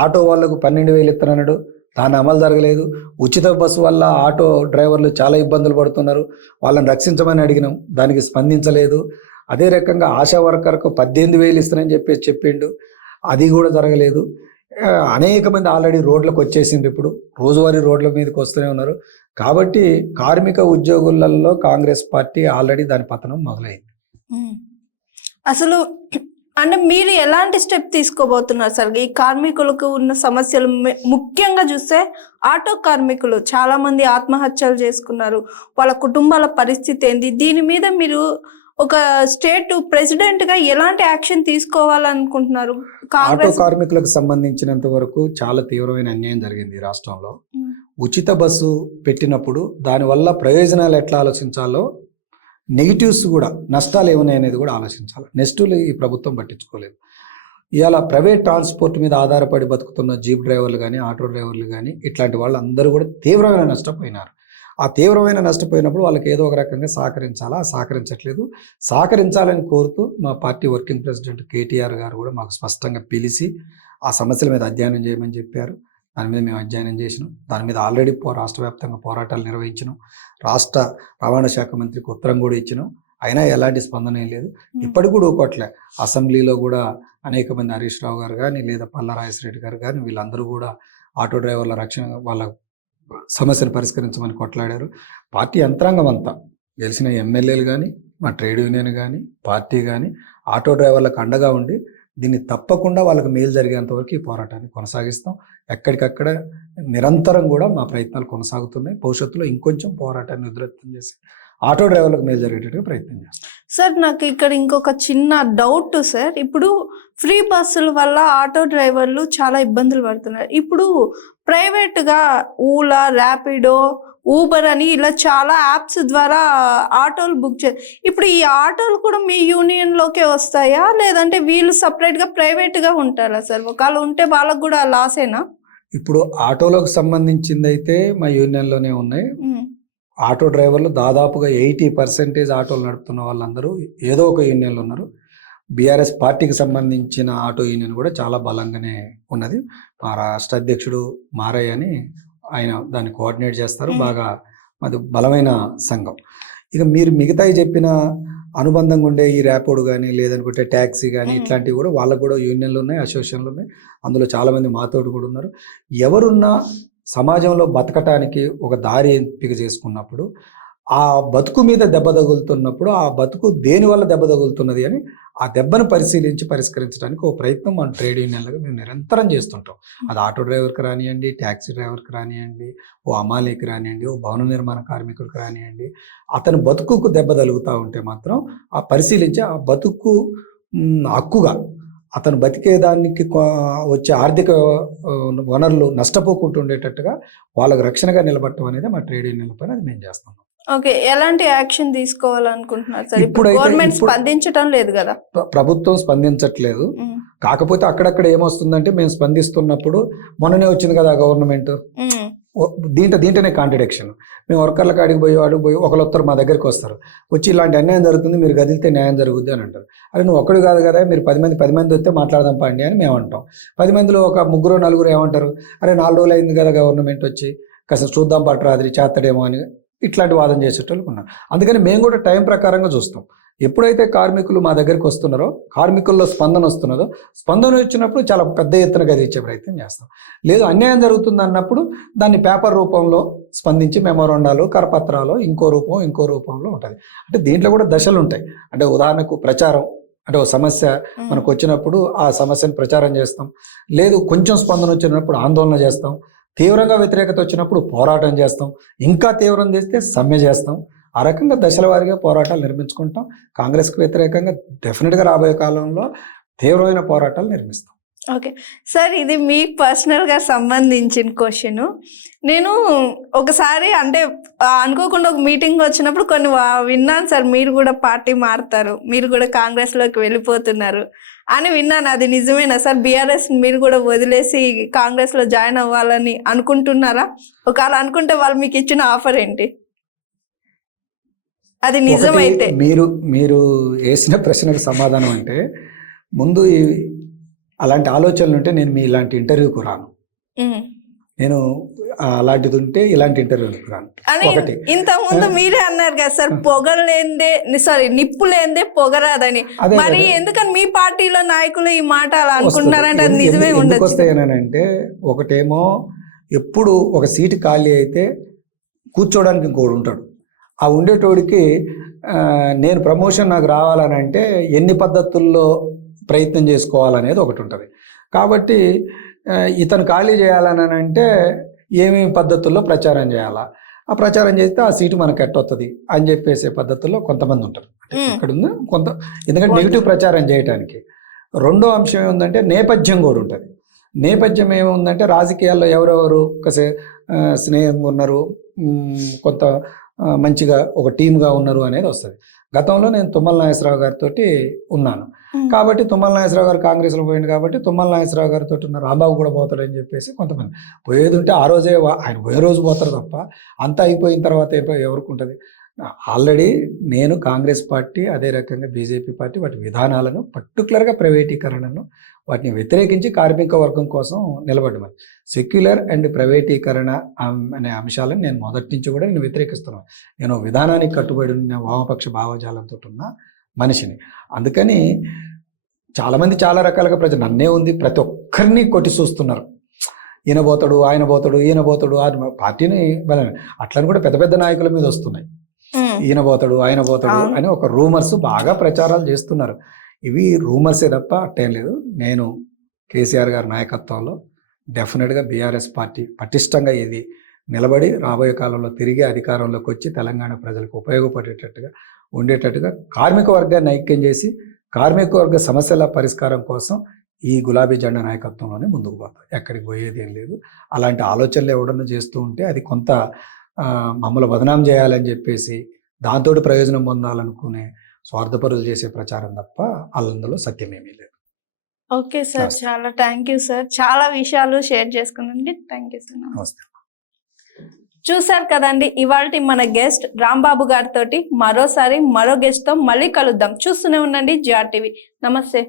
ఆటో వాళ్లకు 12,000 ఇస్తున్నాడు, దాన్ని అమలు జరగలేదు. ఉచిత బస్సు వల్ల ఆటో డ్రైవర్లు చాలా ఇబ్బందులు పడుతున్నారు, వాళ్ళని రక్షించమని అడిగినాం, దానికి స్పందించలేదు. అదే రకంగా ఆశా వర్కర్కు 18,000 ఇస్తానని చెప్పిండు, అది కూడా జరగలేదు. అనేక మంది ఆల్రెడీ రోడ్లకు వచ్చేసిండ్రు, ఇప్పుడు రోజువారీ రోడ్ల మీదకి వస్తూనే ఉన్నారు. కాబట్టి కార్మిక ఉద్యోగులలో కాంగ్రెస్ పార్టీ ఆల్రెడీ దాని పతనం మొదలైంది. అసలు అంటే మీరు ఎలాంటి స్టెప్ తీసుకోబోతున్నారు సార్? ఈ కార్మికులకు ఉన్న సమస్యలు ముఖ్యంగా చూస్తే ఆటో కార్మికులు చాలా మంది ఆత్మహత్యలు చేసుకున్నారు, వాళ్ళ కుటుంబాల పరిస్థితి ఏంది? దీని మీద మీరు ఒక స్టేట్ ప్రెసిడెంట్ గా ఎలాంటి యాక్షన్ తీసుకోవాలనుకుంటున్నారు? ఆటో కార్మికులకు సంబంధించినంత వరకు చాలా తీవ్రమైన అన్యాయం జరిగింది ఈ రాష్ట్రంలో. ఉచిత బస్సు పెట్టినప్పుడు దానివల్ల ప్రయోజనాలు ఎట్లా ఆలోచించాలో, నెగిటివ్స్ కూడా, నష్టాలు ఏమున్నాయి అనేది కూడా ఆలోచించాలి. నెక్స్టులు ఈ ప్రభుత్వం పట్టించుకోలేదు. ఇవాళ ప్రైవేట్ ట్రాన్స్పోర్ట్ మీద ఆధారపడి బతుకుతున్న జీప్ డ్రైవర్లు కానీ, ఆటో డ్రైవర్లు కానీ, ఇట్లాంటి వాళ్ళు అందరూ కూడా తీవ్రమైన నష్టపోయినారు. ఆ తీవ్రమైన నష్టపోయినప్పుడు వాళ్ళకి ఏదో ఒక రకంగా సహకరించాలా, సహకరించట్లేదు. సహకరించాలని కోరుతూ మా పార్టీ వర్కింగ్ ప్రెసిడెంట్ కేటీఆర్ గారు కూడా మాకు స్పష్టంగా పిలిచి ఆ సమస్యల మీద అధ్యయనం చేయమని చెప్పారు. దాని మీద మేము అధ్యయనం చేసినాం. దాని మీద ఆల్రెడీ రాష్ట్ర వ్యాప్తంగా పోరాటాలు నిర్వహించినాం. రాష్ట్ర రవాణా శాఖ మంత్రికి ఉత్తరం కూడా ఇచ్చినాం. అయినా ఎలాంటి స్పందన ఏం లేదు. ఇప్పటికి కూడా ఊపట్లే. అసెంబ్లీలో కూడా అనేక మంది హరీష్ రావు గారు కానీ, లేదా పల్లా రాజశేఖర రెడ్డి గారు కానీ, వీళ్ళందరూ కూడా ఆటో డ్రైవర్ల రక్షణ, వాళ్ళ సమస్యను పరిష్కరించమని కొట్లాడారు. పార్టీ యంత్రాంగం అంతా, గెలిచిన ఎమ్మెల్యేలు కానీ, మా ట్రేడ్ యూనియన్ కానీ, పార్టీ కానీ ఆటో డ్రైవర్లకు అండగా ఉండి దీన్ని తప్పకుండా వాళ్ళకి మేలు జరిగేంత వరకు ఈ పోరాటాన్ని కొనసాగిస్తాం. ఎక్కడికక్కడ నిరంతరం కూడా మా ప్రయత్నాలు కొనసాగుతున్నాయి. భవిష్యత్తులో ఇంకొంచెం పోరాటాన్ని ఉధృతం చేసి ఆటో డ్రైవర్లకు మేలు జరిగేటట్టుగా ప్రయత్నం చేస్తాం. సార్, నాకు ఇక్కడ ఇంకొక చిన్న డౌట్ సార్. ఇప్పుడు ఫ్రీ బస్సుల వల్ల ఆటో డ్రైవర్లు చాలా ఇబ్బందులు పడుతున్నారు. ఇప్పుడు ప్రైవేట్గా ఓలా, ర్యాపిడో, ఊబర్ అని ఇలా చాలా యాప్స్ ద్వారా ఆటోలు బుక్ ఇప్పుడు ఈ ఆటోలు కూడా మీ యూనియన్లోకే వస్తాయా, లేదంటే వీళ్ళు సపరేట్గా ప్రైవేట్గా ఉంటారా సార్? ఒకవేళ ఉంటే వాళ్ళకు కూడా లాసేనా? ఇప్పుడు ఆటోలకు సంబంధించింది అయితే మా యూనియన్లోనే ఉన్నాయి. ఆటో డ్రైవర్లు దాదాపుగా 80% ఆటోలు నడుపుతున్న వాళ్ళందరూ ఏదో ఒక యూనియన్లో ఉన్నారు. బీఆర్ఎస్ పార్టీకి సంబంధించిన ఆటో యూనియన్ కూడా చాలా బలంగానే ఉన్నది. మా రాష్ట్ర అధ్యక్షుడు మారయ్య అని ఆయన దాన్ని కోఆర్డినేట్ చేస్తారు. బాగా అది బలమైన సంఘం. ఇక మీరు మిగతాయి చెప్పిన అనుబంధంగా ఉండే ఈ ర్యాపిడో కానీ, లేదనుకుంటే ట్యాక్సీ కానీ, ఇట్లాంటివి కూడా వాళ్ళకు కూడా యూనియన్లు ఉన్నాయి, అసోసియేషన్లు ఉన్నాయి. అందులో చాలామంది మాతోటి కూడా ఉన్నారు. ఎవరున్నా సమాజంలో బతకటానికి ఒక దారి ఎంపిక చేసుకున్నప్పుడు, ఆ బతుకు మీద దెబ్బ తగులుతున్నప్పుడు ఆ బతుకు దేనివల్ల దెబ్బ తగులుతున్నది అని ఆ దెబ్బను పరిశీలించి పరిష్కరించడానికి ఒక ప్రయత్నం మన ట్రేడ్ యూనియన్లుగా మేము నిరంతరం చేస్తుంటాం. అది ఆటో డ్రైవర్కి రానియండి, ట్యాక్సీ డ్రైవర్కి రానియండి, ఓ అమాలీకి రానియండి, ఓ భవన నిర్మాణ కార్మికుడికి రానియండి, అతని బతుకుకు దెబ్బ తగులుతూ ఉంటే మాత్రం ఆ పరిశీలించి ఆ బతుకు హక్కుగా అతను బతికేదానికి వచ్చే ఆర్థిక వనరులు నష్టపోకుండా ఉండేటట్టుగా వాళ్ళకు రక్షణగా నిలబడటం అనేది మా ట్రేడ్ యూనియన్ల పైన అది మేము చేస్తున్నాం. ఓకే, ఎలాంటి యాక్షన్ తీసుకోవాలనుకుంటున్నారు సార్? ఇప్పుడు గవర్నమెంట్ స్పందించడం లేదు కదా? ప్రభుత్వం స్పందించట్లేదు. కాకపోతే అక్కడక్కడ ఏమొస్తుందంటే, మేము స్పందిస్తున్నప్పుడు మొన్ననే వచ్చింది కదా గవర్నమెంట్, దీంట్లోనే కాంట్రడిక్షన్. మేము వర్కర్లకు అడిగి పోయి ఒకళ్ళు వస్తారు, మా దగ్గరికి వస్తారు, వచ్చి ఇలాంటి అన్యాయం జరుగుతుంది, మీరు కదిలితే న్యాయం జరుగుద్ది అని అంటారు. అరే నువ్వు ఒక్కడు కాదు కదా, మీరు 10 మంది వస్తే మాట్లాడదాం పండి అని మేము అంటాం. 10 మందిలో ఒక 3-4 ఏమంటారు, అరే 4 రోజులు అయింది కదా గవర్నమెంట్ వచ్చి, కాస్త చూద్దాం పట్టరాత్రి చేస్తాడేమో అని ఇట్లాంటి వాదన చేసేటోళ్ళు ఉన్నారు. అందుకని మేము కూడా టైం ప్రకారంగా చూస్తాం. ఎప్పుడైతే కార్మికులు మా దగ్గరికి వస్తున్నారో, కార్మికుల్లో స్పందన వస్తున్నదో, స్పందన వచ్చినప్పుడు చాలా పెద్ద ఎత్తున గదిచ్చే ప్రయత్నం చేస్తాం. లేదు అన్యాయం జరుగుతుంది అన్నప్పుడు దాన్ని పేపర్ రూపంలో స్పందించి మెమోరాండాలు, కరపత్రాలు, ఇంకో రూపంలో ఉంటుంది. అంటే దీంట్లో కూడా దశలు ఉంటాయి. అంటే ఉదాహరణకు ప్రచారం, అంటే ఒక సమస్య మనకు వచ్చినప్పుడు ఆ సమస్యను ప్రచారం చేస్తాం. లేదు కొంచెం స్పందన వచ్చినప్పుడు ఆందోళన చేస్తాం. తీవ్రంగా వ్యతిరేకత వచ్చినప్పుడు పోరాటం చేస్తాం. ఇంకా తీవ్రం చేస్తే సమ్మె చేస్తాం. ఆ రకంగా దశల వారీగా పోరాటాలు నిర్మించుకుంటాం. కాంగ్రెస్కు వ్యతిరేకంగా డెఫినెట్గా రాబోయే కాలంలో తీవ్రమైన పోరాటాలు నిర్మిస్తాం. ఓకే సార్, ఇది మీ పర్సనల్గా సంబంధించిన క్వశ్చన్. నేను ఒకసారి అంటే అనుకోకుండా ఒక మీటింగ్ వచ్చినప్పుడు కొన్ని విన్నాను సార్, మీరు కూడా పార్టీ మారుతారు, మీరు కూడా కాంగ్రెస్లోకి వెళ్ళిపోతున్నారు అని విన్నాను. అది నిజమేనా సార్? బీఆర్ఎస్ మీరు కూడా వదిలేసి కాంగ్రెస్ లో జాయిన్ అవ్వాలని అనుకుంటున్నారా? ఒకవేళ అనుకుంటే వాళ్ళు మీకు ఇచ్చిన ఆఫర్ ఏంటి? అది నిజమైతే మీరు వేసిన ప్రశ్నకు సమాధానం అంటే ముందు అలాంటి ఆలోచనలు ఉంటే నేను మీ ఇలాంటి ఇంటర్వ్యూకు రాను. నేను అలాంటిది ఉంటే ఇలాంటి ఇంటర్వ్యూకి రాను. ఒకటి ఇంత ముందు మీరే అన్నారు కదా సార్, నిప్పు లేదే పొగరాదని. మరి ఎందుకని మీ పార్టీలో నాయకులు ఈ మాట అలా అనుకుంటున్నారంటే అది నిజమే ఉండదు. వస్తాయనంటే ఒకటేమో ఎప్పుడు ఒక సీటు ఖాళీ అయితే కూర్చోడానికి ఇంకోడు ఉంటాడు. ఆ ఉండేటోడికి నేను ప్రమోషన్ నాకు రావాలని అంటే ఎన్ని పద్ధతుల్లో ప్రయత్నం చేసుకోవాలనేది ఒకటి ఉంటుంది. కాబట్టి ఇతను ఖాళీ చేయాలని అంటే ఏమేమి పద్ధతుల్లో ప్రచారం చేయాలా, ఆ ప్రచారం చేస్తే ఆ సీటు మనకు ఎట్టొస్తుంది అని చెప్పేసే పద్ధతుల్లో కొంతమంది ఉంటారు. ఇక్కడ ఉంది కొంత, ఎందుకంటే నెగిటివ్ ప్రచారం చేయడానికి. రెండో అంశం ఏముందంటే నేపథ్యం కూడా ఉంటుంది. నేపథ్యం ఏముందంటే రాజకీయాల్లో ఎవరెవరు స్నేహంగా ఉన్నారు, కొంత మంచిగా ఒక టీమ్గా ఉన్నారు అనేది వస్తుంది. గతంలో నేను తుమ్మల నాగేశ్వరరావు గారితో ఉన్నాను కాబట్టి, తుమ్మల నాగేశ్వరరావు గారు కాంగ్రెస్లో పోయింది కాబట్టి తుమ్మల నాగేశ్వరరావు గారితో ఉన్న రాంబాబు కూడా పోతాడని చెప్పేసి కొంతమంది పోయేది ఉంటే ఆ రోజే ఆయన పోయే రోజు పోతారు తప్ప అంతా అయిపోయిన తర్వాత ఎవరికి ఉంటుంది. ఆల్రెడీ నేను కాంగ్రెస్ పార్టీ, అదే రకంగా బీజేపీ పార్టీ వాటి విధానాలను, పర్టికులర్గా ప్రైవేటీకరణను వాటిని వ్యతిరేకించి కార్మిక వర్గం కోసం నిలబడ్డమని. సెక్యులర్ అండ్ ప్రైవేటీకరణ అనే అంశాలను నేను మొదటి నుంచి కూడా నేను వ్యతిరేకిస్తున్నాను. నేను విధానానికి కట్టుబడి ఉన్న వామపక్ష భావజాలంతో ఉన్న మనిషిని. అందుకని చాలామంది చాలా రకాలుగా నన్నే ఉంది ప్రతి ఒక్కరిని కొట్టి చూస్తున్నారు. ఈయన పోతాడు, ఆయన పోతాడు, ఈయన పోతాడు, పార్టీని అట్లని కూడా పెద్ద పెద్ద నాయకుల మీద వస్తున్నాయి. ఈయన పోతాడు, ఆయన పోతాడు అని ఒక రూమర్స్ బాగా ప్రచారాలు చేస్తున్నారు. ఇవి రూమర్సే తప్ప అట్టేం లేదు. నేను కేసీఆర్ గారి నాయకత్వంలో డెఫినెట్గా బీఆర్ఎస్ పార్టీ పటిష్టంగా ఇది నిలబడి రాబోయే కాలంలో తిరిగి అధికారంలోకి వచ్చి తెలంగాణ ప్రజలకు ఉపయోగపడేటట్టుగా ఉండేటట్టుగా కార్మిక వర్గాన్ని ఐక్యం చేసి కార్మిక వర్గ సమస్యల పరిష్కారం కోసం ఈ గులాబీ జెండా నాయకత్వంలోనే ముందుకు పోతాం. ఎక్కడికి పోయేది ఏం లేదు. అలాంటి ఆలోచనలు ఎవడన్నా చేస్తూ ఉంటే అది కొంత మమ్మల్ని బదనాం చేయాలని చెప్పేసి దాంతో ప్రయోజనం పొందాలనుకునే స్వార్థపరులు చేసే ప్రచారం తప్ప అందులో సత్యమేమీ లేదు. ఓకే సార్, చాలా థ్యాంక్ యూ సార్. చాలా విషయాలు షేర్ చేసుకున్నాండి. Thank you sir. నమస్తే. చూసారు కదండి ఇవాల్టి మన గెస్ట్ రాంబాబు గారితో. మరోసారి మరో గెస్ట్ తో మళ్ళీ కలుద్దాం. చూస్తూనే ఉండండి జిఆర్ టీవీ. నమస్తే.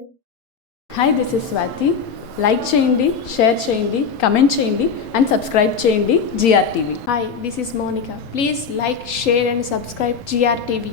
Hi, this is Swathi. Like చేయండి, షేర్ చేయండి, కమెంట్ చేయండి అండ్ సబ్స్క్రైబ్ చేయండి G R TV. Hi, this is Monica. Please like, share and subscribe GR TV.